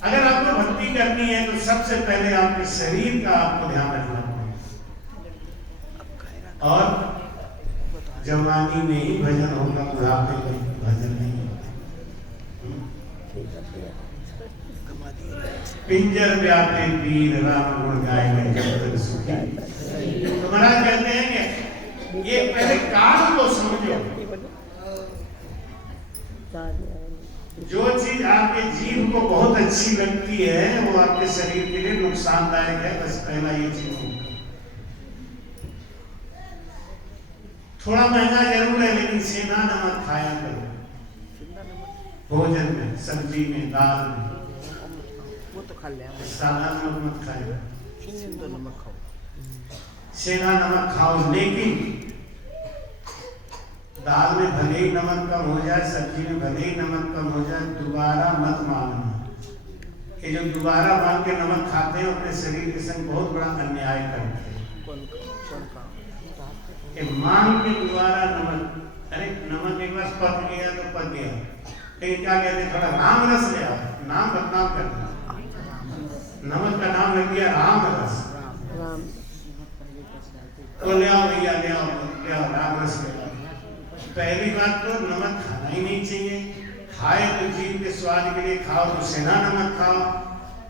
अगर आपको भक्ति करनी है तो सबसे पहले आपके शरीर का आपको ध्यान रखना पड़ेगा। और जवानी में ही भजन होगा, बुढ़ापे में भजन नहीं होगा। पिंजर व्यापे वीर राम गुण गाए जब तक सुखी। तो महाराज कहते हैं कि ये पहले काल को समझो। जो चीज आपके जीव को बहुत अच्छी लगती है वो आपके शरीर के लिए नुकसानदायक है। बस पहला ये चीज होगा। थोड़ा महंगा जरूर है, लेकिन सेना नमक खाया करो। भोजन में, सब्जी में, दाल में सादा नमक मत खाएगा, सेना नमक खाओ। लेकिन दाल में भले ही नमक कम हो जाए, सब्जी में भले ही नमक कम हो जाए, दोबारा मत मांगना। ये जो दोबारा मांग के नमक खाते हैं अपने शरीर के संग बहुत बड़ा अन्याय करते हैं। मांग के दोबारा नमक, अरे नमक एक बार पक गया तो पक गया, लेकिन क्या कहते हैं थोड़ा राम रस ले आओ। नाम बदनाम करना, नमक का नाम रख दिया राम रस। तो ले आओ भैया, ले आओ राम रस ले आओ। पहली बात तो नमक खाना ही नहीं चाहिए, खाए तो जीभ के स्वाद के लिए खाओ, तो सेना नमक खाओ,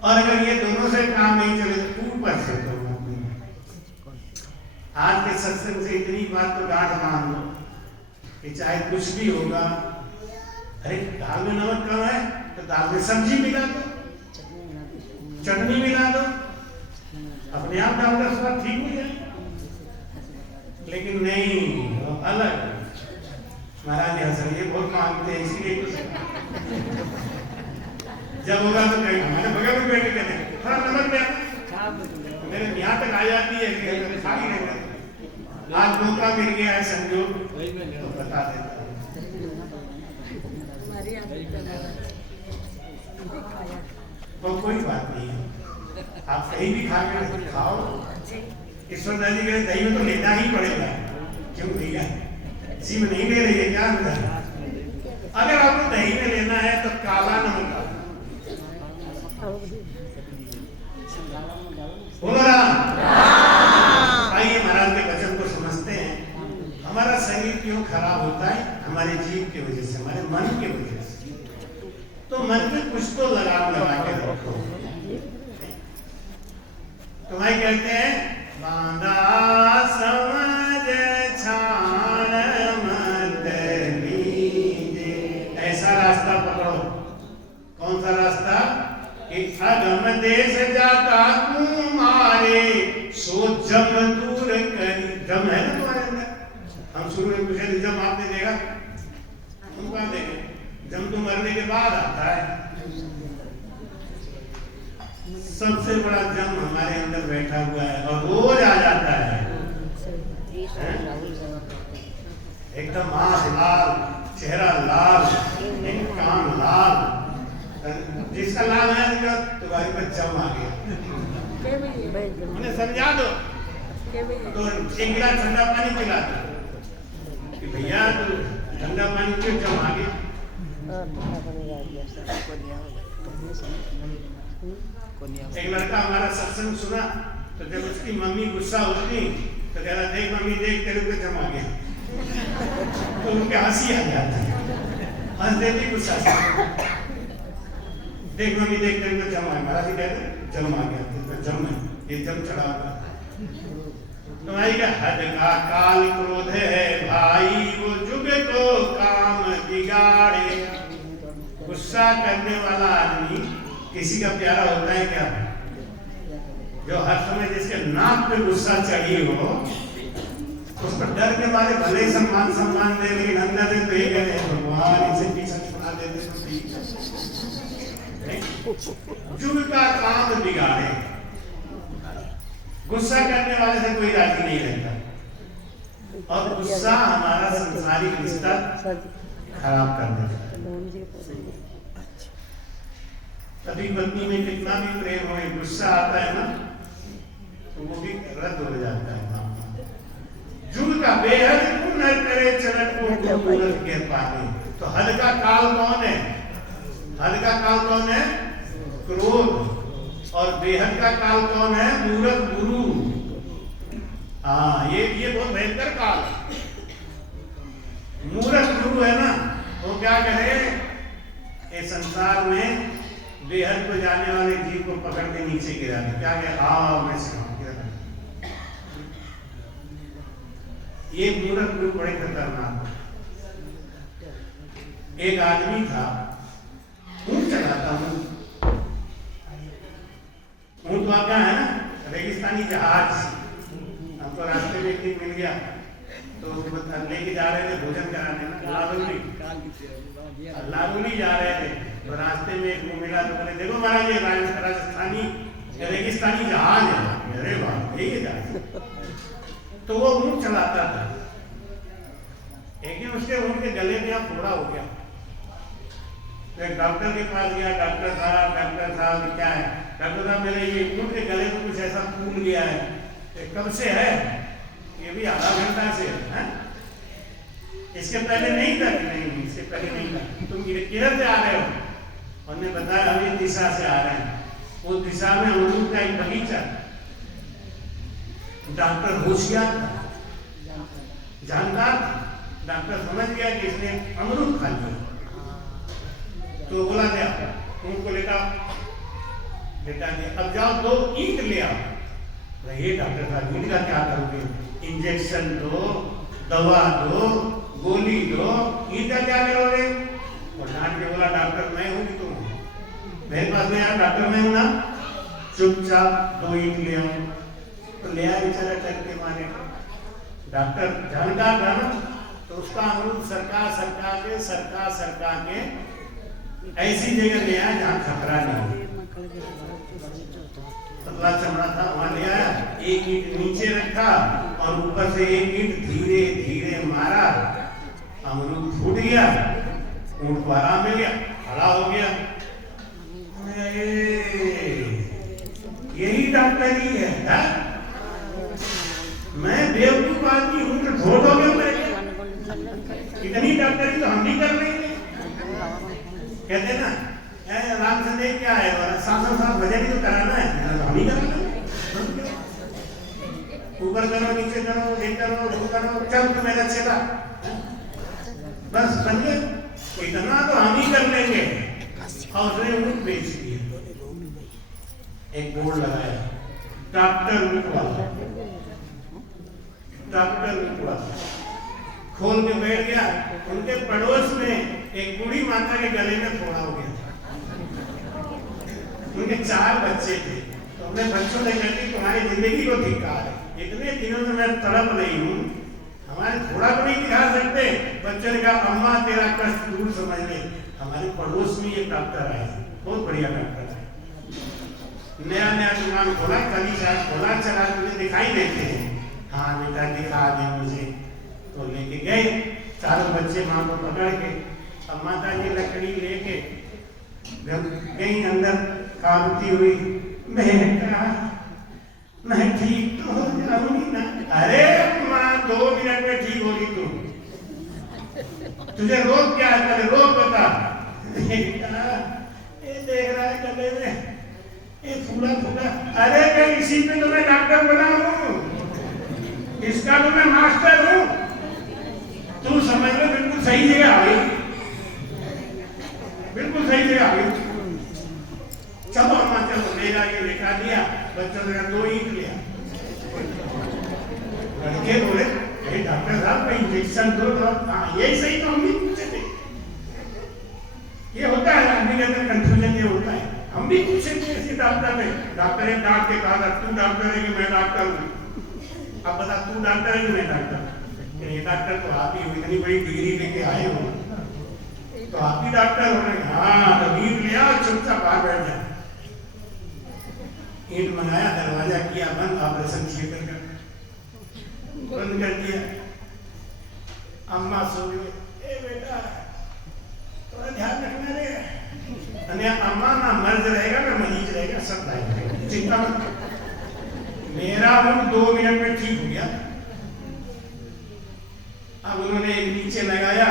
और अगर ये दोनों से काम नहीं चले तो ऊपर से तो आज के सत्संग से इतनी बात तो गांठ मान लो कि चाहे कुछ भी होगा, अरे दाल में नमक कम है तो दाल में सब्जी मिला दो, चटनी मिला दो, अपने आप दाल का स्वाद ठीक हो जाए। लेकिन नहीं, अलग महाराज हंस ये बहुत मांगते हैं, इसीलिए कुछ जब होगा तो कहीं हमारे बगल में बैठे कहते हैं थोड़ा नमक दे, मेरे यहाँ तक आ जाती है, खाली रहते। आज मौका मिल गया है संजोग तो बता देता हूँ। तो कोई बात नहीं है, आप कहीं भी खा के खाओ। ईश्वर जी के दही में तो लेना ही पड़ेगा, क्यों भैया इसी में नहीं ले रही है क्या अंदर? अगर आपको दही में लेना है तो काला नमक डालो। आइए महाराज के वचन को समझते हैं। हमारा शरीर क्यों खराब होता है? हमारे जीव की वजह से, हमारे मन की वजह से। तो मन में कुछ तो लगाव लगा के रखो। तो भाई कहते हैं बांधा समझ छान मत लीजे, ऐसा रास्ता पकड़ो। कौन सा रास्ता? एक अगम देश जाता तुम्हारे सो जम दूर करी। जम है ना तुम्हारे अंदर? हम शुरू में पूछे जम आपने देखा? हम कहाँ देखे? जम तो मरने के बाद आता है। सबसे बड़ा जम हमारे अंदर बैठा हुआ है और रोज आ जाता है। एकदम आँख लाल, चेहरा लाल, कान लाल। जिसका लाल है तुम्हारे पर जम आ गया, उन्हें समझा दो तो एक गिलास ठंडा पानी पिला दो कि भैया तो ठंडा पानी क्यों जम आ गया। एक लड़का हमारा सत्संग सुना तो जब उसकी मम्मी गुस्सा होती तो कह रहा देख मम्मी देख तेरे को जम आ गया, तो उनके हंसी आ जाती, हंस देती गुस्सा से। देख मम्मी देख तेरे को जम आ गया, महाराज कहते जम आ गया, तो जम है ये जम चढ़ा हुआ। तो भाई का हद का काल क्रोध है भाई, वो जुग को काम बिगाड़े। गुस्सा करने वाला आदमी किसी का प्यारा होता है क्या? जो हर समय जिसके नाक पे गुस्सा चढ़ी हो, उस पर डर के मारे भले ही सम्मान दे, लेकिन अंदर से तो ये कहते हैं भगवान इसे पीछा छुड़ा देते तो ठीक है। जुग का काम बिगाड़े। गुस्सा करने वाले से कोई राजी नहीं रहता, और गुस्सा हमारा संसारिक रिश्ता खराब कर देता है। पति पत्नी में कितना भी प्रेम हो, गुस्सा आता है ना तो वो भी रद्द हो जाता है। जुग का बेहद न करे चलन को मूर्ख के पाले। तो हद का काल कौन है? हद का काल कौन है? क्रोध। और बेहद का काल कौन है? मूर्ख गुरु। हाँ ये बहुत भयंकर काल है। मूर्ख गुरु है ना, वो क्या करे? इस संसार में बेहद को जाने वाले जीव को पकड़ के नीचे गिरा दे। क्या कहे? आओ मैं सिखाऊं। ये मूर्ख गुरु बड़े खतरनाक। एक आदमी था, ऊंट चलाता हूं। ऊंट तो आपका है ना, रेगिस्तानी जहाज। हमको रास्ते में एक दिन मिल गया तो लेके जा रहे थे भोजन कराने, लालूनी जा रहे थे। तो रास्ते में एक मिला तो बोले देखो महाराज ये राजस्थानी रेगिस्तानी जहाज है। अरे वाह यही जहाज। तो वो ऊंट चलाता था। एक दिन उसके ऊंट के गले में फोड़ा हो गया। तो एक डॉक्टर के पास गया। डॉक्टर साहब क्या है? डॉक्टर साहब मेरे ये ऊंट के गले में कुछ ऐसा फूल गया है। कब से है? ये भी आधा घंटा से है। इसके पहले नहीं था? नहीं इसके पहले नहीं था। तुम किधर से आ रहे हो? उन्होंने बताया हम इस दिशा से आ रहे हैं। उस दिशा में अमरूद का एक बगीचा। डॉक्टर होशियार था, जानकार डॉक्टर समझ गया कि इसने अमरूद खा लिया, तो बोला गया ऊँट को लेटा दिया, अब जाओ 2 ईंट ले आओ। ये डॉक्टर साहब ईंट का क्या करोगे, इंजेक्शन दो, दवा दो, गोली दो, ईंट का क्या करोगे? और डांट के बोला डॉक्टर मैं हूँ कि तुम हो? मेरे पास में यार डॉक्टर मैं हूँ ना, चुपचाप 2 ईंट ले आओ। तो ले आया बेचारा करके मारे, डॉक्टर जानकार था ना, तो उसका अमरूद सरका के ऐसी जगह ले आया जहाँ खतरा नहीं, पतला चमड़ा था, वहां ले आया, 1 ईंट नीचे रखा और ऊपर से 1 ईंट धीरे धीरे मारा, अमरूद फूट गया, ऊँट को आराम मिल गया, खड़ा हो गया। यही डॉक्टरी है, हा? मैं बेवकूफ आदमी हूँ तो धो दोगे मेरे, इतनी डॉक्टरी तो हम भी कर रहे हैं। कहते ना राम संदेश क्या है, साथ भजन ही तो कराना है, हम ही कराना है। ऊपर करो, नीचे करो, एक करो, 2 करो, चल तू मेरा चला, बस बन गए। इतना तो हम ही कर लेंगे। और उसने ऊँट बेच दिया, एक बोर्ड लगाया, डॉक्टर ऊँट वाला, खोल के बैठ गया। उनके पड़ोस में एक बूढ़ी माता के गले में फोड़ा हो गया, उनके 4 बच्चे थे, तो अपने बच्चों ने कहती तुम्हारी जिंदगी को धिक्कार है, इतने दिनों से मैं तड़प रही हूँ, हमारे थोड़ा को नहीं दिखा सकते। बच्चों ने कहा अम्मा तेरा कष्ट दूर समझ ले, हमारे पड़ोस में एक डॉक्टर आए, बहुत बढ़िया डॉक्टर है, नया दुकान खोला, कभी शायद खोला, चला तुझे दिखाई देते हैं। हाँ बेटा दिखा दे मुझे। तो लेके गए, 4 बच्चे माँ को पकड़ के, अब माता जी लकड़ी लेके गई अंदर, कांपती हुई, बेटा मैं ठीक तो हो जाऊंगी ना? अरे माँ 2 मिनट में ठीक होगी तू, तुझे रोग क्या है, पहले रोग बता। ये देख रहा है गले में ये फूला, अरे मैं इसी पे तो मैं डॉक्टर बना हूँ, इसका तो मैं मास्टर हूँ, तू समझ लो बिल्कुल सही जगह आ गई, बिल्कुल सही जगह आ गई। चलो अम्मा चलो, ले जाके लेटा दिया, बच्चों ने 2 ईंट लिया। लड़के बोले डॉक्टर साहब कोई इंजेक्शन दो, हाँ यही सही तो हम भी पूछे थे। ये होता है आदमी के अंदर कंफ्यूजन, ये होता है, हम भी पूछे थे इसी डॉक्टर ने, डॉक्टर ने डांट के कहा तू डॉक्टर है कि मैं डॉक्टर हूँ, अब बता तू डॉक्टर है कि मैं डॉक्टर? ये डॉक्टर तो आप ही हो, इतनी बड़ी डिग्री लेके आए हो तो आप ही डॉक्टर हो रहे। हाँ तो ईंट लिया, चुपचाप बाहर बैठ जा। ईंट बनाया, दरवाजा किया बंद, ऑपरेशन थिएटर का बंद कर दिया। अम्मा सो गई, ए बेटा थोड़ा ध्यान रखना रे, अम्मा ना मर्द रहेगा ना मरीज रहेगा, सब रहेगा, चिंता मत। मेरा ऊँट 2 मिनट में ठीक हो गया। अब उन्होंने एक नीचे लगाया,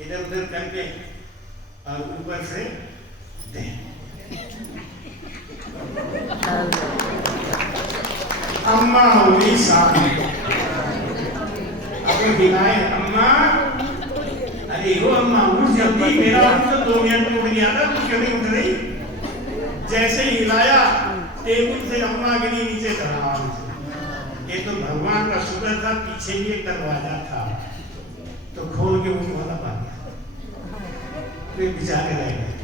इधर उधर करके, और ऊपर से दे। अम्मा हुई शांत, अब हिलाए, अम्मा अरे वो अम्मा उठ जल्दी, मेरा तो 2 मिनट में उठ गया था, तू क्यों नहीं उठ रही? जैसे ही हिलाया, टेबल से अम्मा गिरी नीचे धड़ाम से। ये तो भगवान का शुक्र था, पीछे भी एक दरवाजा था, तो खोल के उठ वाला पा गया, फिर बेचारे रह गए।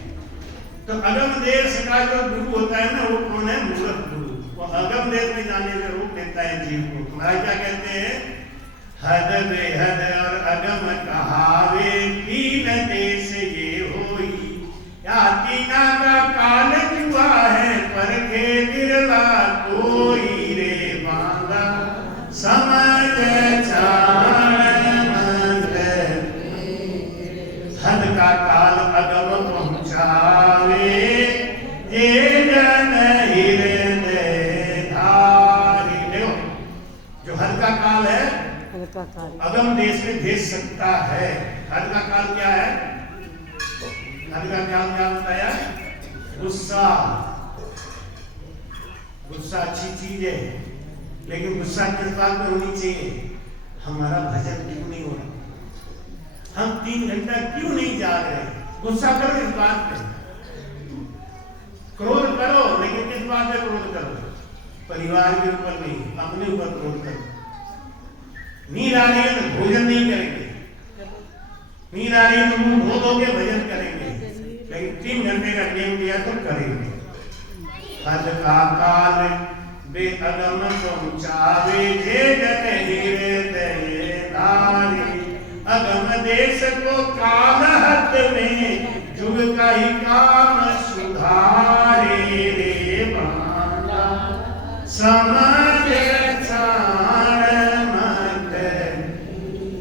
तो अगम देश का जो गुरु होता है ना, वो कौन है? मूर्ख गुरु। वो अगम देश में जाने में रोक देता है जीव को। तुम्हारा क्या कहते हैं? हद बेहद और अगम कहावे, तीन देश ये होई, या तीना का काल जुआ है, पर के बिरला कोई रे बांगा, समझ चाण हद का काल अगम पहुंचावे, ये जन हृदय धारी। देखो जो हद का काल है अगम देश में भेज सकता है। हद का काल क्या है? हद का काल क्या होता है? गुस्सा। गुस्सा अच्छी चीज है, लेकिन गुस्सा किस बात में होनी चाहिए? हमारा भजन क्यों नहीं हो रहा? हम 3 घंटा क्यों नहीं जाग रहे? गुस्सा करो इस बात पे, क्रोध करो, लेकिन किस बात पे क्रोध करो? परिवार के ऊपर नहीं, अपने ऊपर क्रोध करो। नींद आ रही है तो भोजन नहीं करेंगे, नींद आ रही है तो मुंह धो धो के भजन करेंगे, लेकिन 3 घंटे का नियम दिया तो करेंगे। हद का काल बेअगम पहुंचावे जे जन हृदय नारी, अगम देश को काल हद में जुग का ही काम सुधारे रे बाला, समझ छाण मत।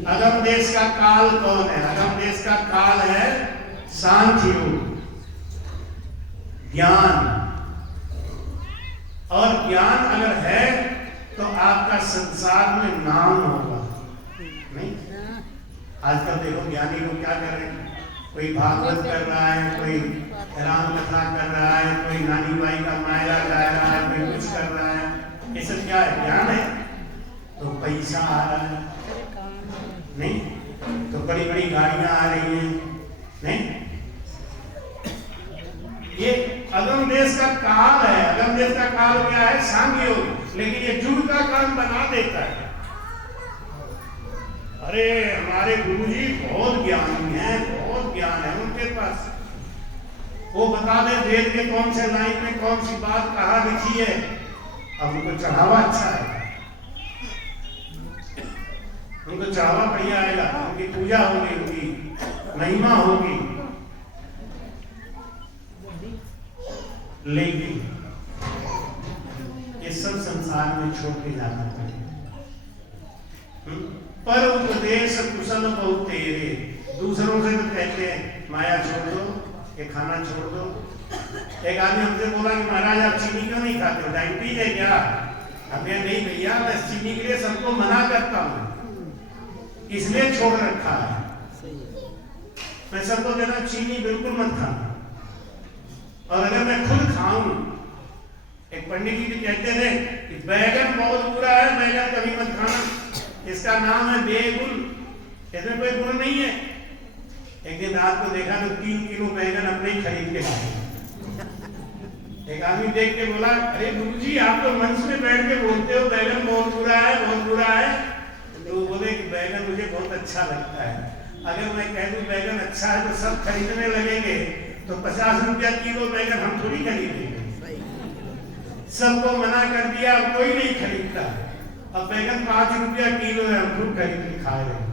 अगम देश का काल कौन है? अगम देश का काल है सांख्य योग, ज्ञान। और ज्ञान अगर है तो आपका संसार में नाम होगा। नहीं, आजकल देखो ज्ञानी लोग क्या कर रहे हैं, कोई भागवत कर रहा है, कोई राम कथा कर रहा है, कोई नानी बाई का मायरा गा रहा है, कोई कुछ कर रहा है। ये सब क्या है? ज्ञान है। तो पैसा आ रहा है, नहीं तो बड़ी बड़ी गाड़ियां आ रही हैं, नहीं। ये अगम देश का काल है। अगम देश का काल क्या है? सांख्य योग। लेकिन ये जुग का काम बना देता है। अरे हमारे गुरुजी बहुत ज्ञानी हैं, बहुत ज्ञान है उनके पास, वो बता दे वेद के कौन से लाइन में कौन सी बात कहाँ लिखी है। अब उनको चढ़ावा अच्छा है, उनको चढ़ावा बढ़िया आएगा, उनकी पूजा होगी, उनकी महिमा होगी। लेकिन ये सब संसार में छोड़ के जाना पड़ेगा। पर उपदेश कुशल बहुत तेरे, दूसरों से तो कहते हैं माया छोड़ दो, ये खाना छोड़ दो। एक आदमी हमसे बोला कि महाराज आप चीनी क्यों नहीं खाते हो, डायबिटीज है क्या? हमने नहीं भैया, मैं चीनी के लिए सबको मना करता हूँ, इसलिए छोड़ रखा है। मैं सबको कहता हूँ चीनी बिल्कुल मत खाना। और अगर मैं खुद खाऊं, एक पंडित जी भी कहते थे कि बैगन बहुत बुरा है, बैगन कभी मत खाना, इसका नाम है बेगुण, इसमें कोई गुण नहीं है। एक दिन रात को देखा तो 3 किलो बैगन अपने ही खरीद के खाए। एक आदमी देख के बोला, अरे गुरुजी आप तो मंच में बैठ के बोलते हो बैगन बहुत बुरा है, बहुत बुरा है। तो बोले कि बैगन मुझे बहुत अच्छा लगता है। अगर मैं कह दूं बैगन अच्छा है तो सब खरीदने लगेंगे, तो 50 रुपया किलो बैगन हम थोड़ी खरीदेंगे। सबको मना कर दिया, अब कोई नहीं खरीदता। अब बैगन 5 रुपया किलो है, हम खुद खरीद के खा रहे हैं।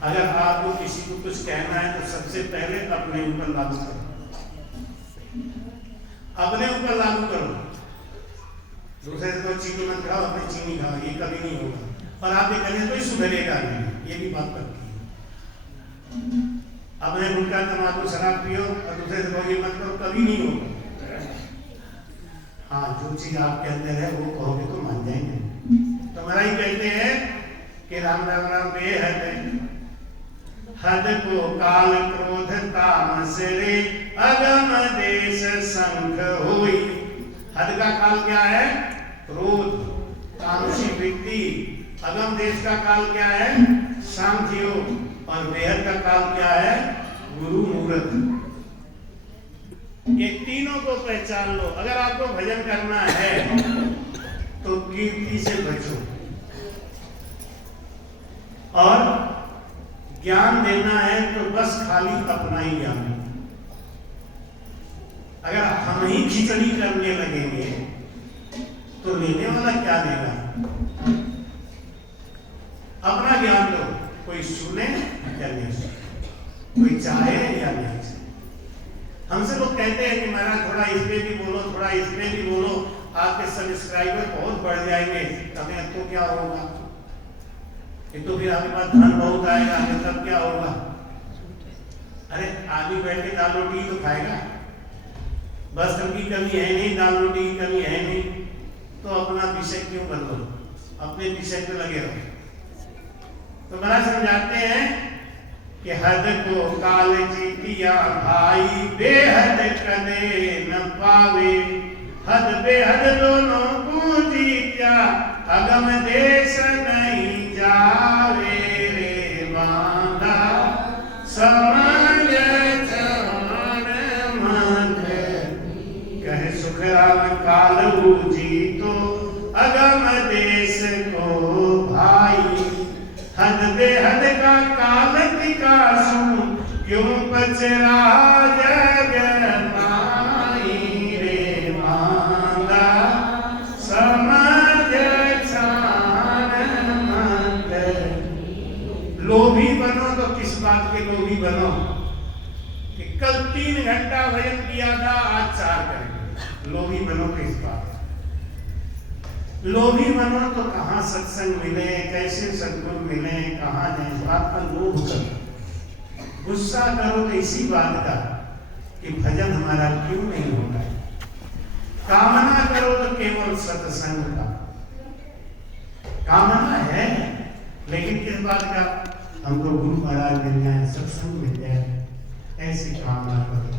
अगर आपको किसी को कुछ कहना है तो सबसे पहले अपने ऊपर लागू करो, अपने ऊपर लागू करो। दूसरे से तो चीनी मत खाओ, अपने चीनी खाओ, ये कभी नहीं होगा। और आप ये करें तो ही सुधरेगा नहीं, ये भी बात पक्की है। अपने गुटखा तंबाकू शराब पियो और दूसरे से ये मत करो, कभी नहीं होगा। हाँ, जो चीज आपके अंदर है वो कहोगे तो मान जाएंगे। तो महाराज कहते हैं कि राम राम राम बेहद हद को काल क्रोध तामस रे, अगम देश संख होई। हद का काल क्या है? क्रोध, तामसी वृत्ति। अगम देश का काल क्या है? सांख्य योग। और बेहद का काल क्या है? गुरु मुहूर्त। ये तीनों को पहचान लो। अगर आपको भजन करना है तो कीर्ति से बचो, और ज्ञान देना है तो बस खाली अपना ही ज्ञान। अगर हम ही खिचड़ी करने लगेंगे तो लेने वाला क्या देगा? अपना ज्ञान दो, कोई सुने या नहीं सुने, कोई चाहे या नहीं चाहे। हमसे लोग कहते हैं कि महाराज थोड़ा इसमें भी बोलो, थोड़ा इसमें भी बोलो, आपके सब्सक्राइबर बहुत बढ़ जाएंगे। तब तो क्या होगा? ये तो फिर आपके पास धन बहुत आएगा, तब क्या होगा? अरे आदमी बैठ के दाल रोटी तो खाएगा, वस्त्र की कमी है नहीं, दाल रोटी की कमी है नहीं, तो अपना विषय क्यों बदलो? अपने विषय पे लगे रहो। तो महाराज समझाते हैं कि हद को काल जीतिया भाई, बेहद कदे न पावे। हद बेहद दोनों को जीत्या अगम देश नहीं जावे रे बांधा समझ चरण मत कहे सुखराम कालू जी तो अगम देश को भाई हद बेहद का काल विकासु क्यों पचरा जग माई रे मांगा समझ छान मंद। लोभी बनो तो किस बात के लोभी बनो कि कल 3 घंटा भजन किया था आज 4 करेंगे। लोभी बनो किस बात। लोभी बनो तो कहाँ सत्संग मिले, कैसे सद्गुण मिले, कहाँ जाए, इस बात का लोभ करो। गुस्सा करो तो इसी बात का कि भजन हमारा क्यों नहीं होता है। कामना करो तो केवल सत्संग का। कामना है लेकिन किस बात का, हमको गुरु महाराज मिल जाए, सत्संग मिल जाए, ऐसी कामना करो।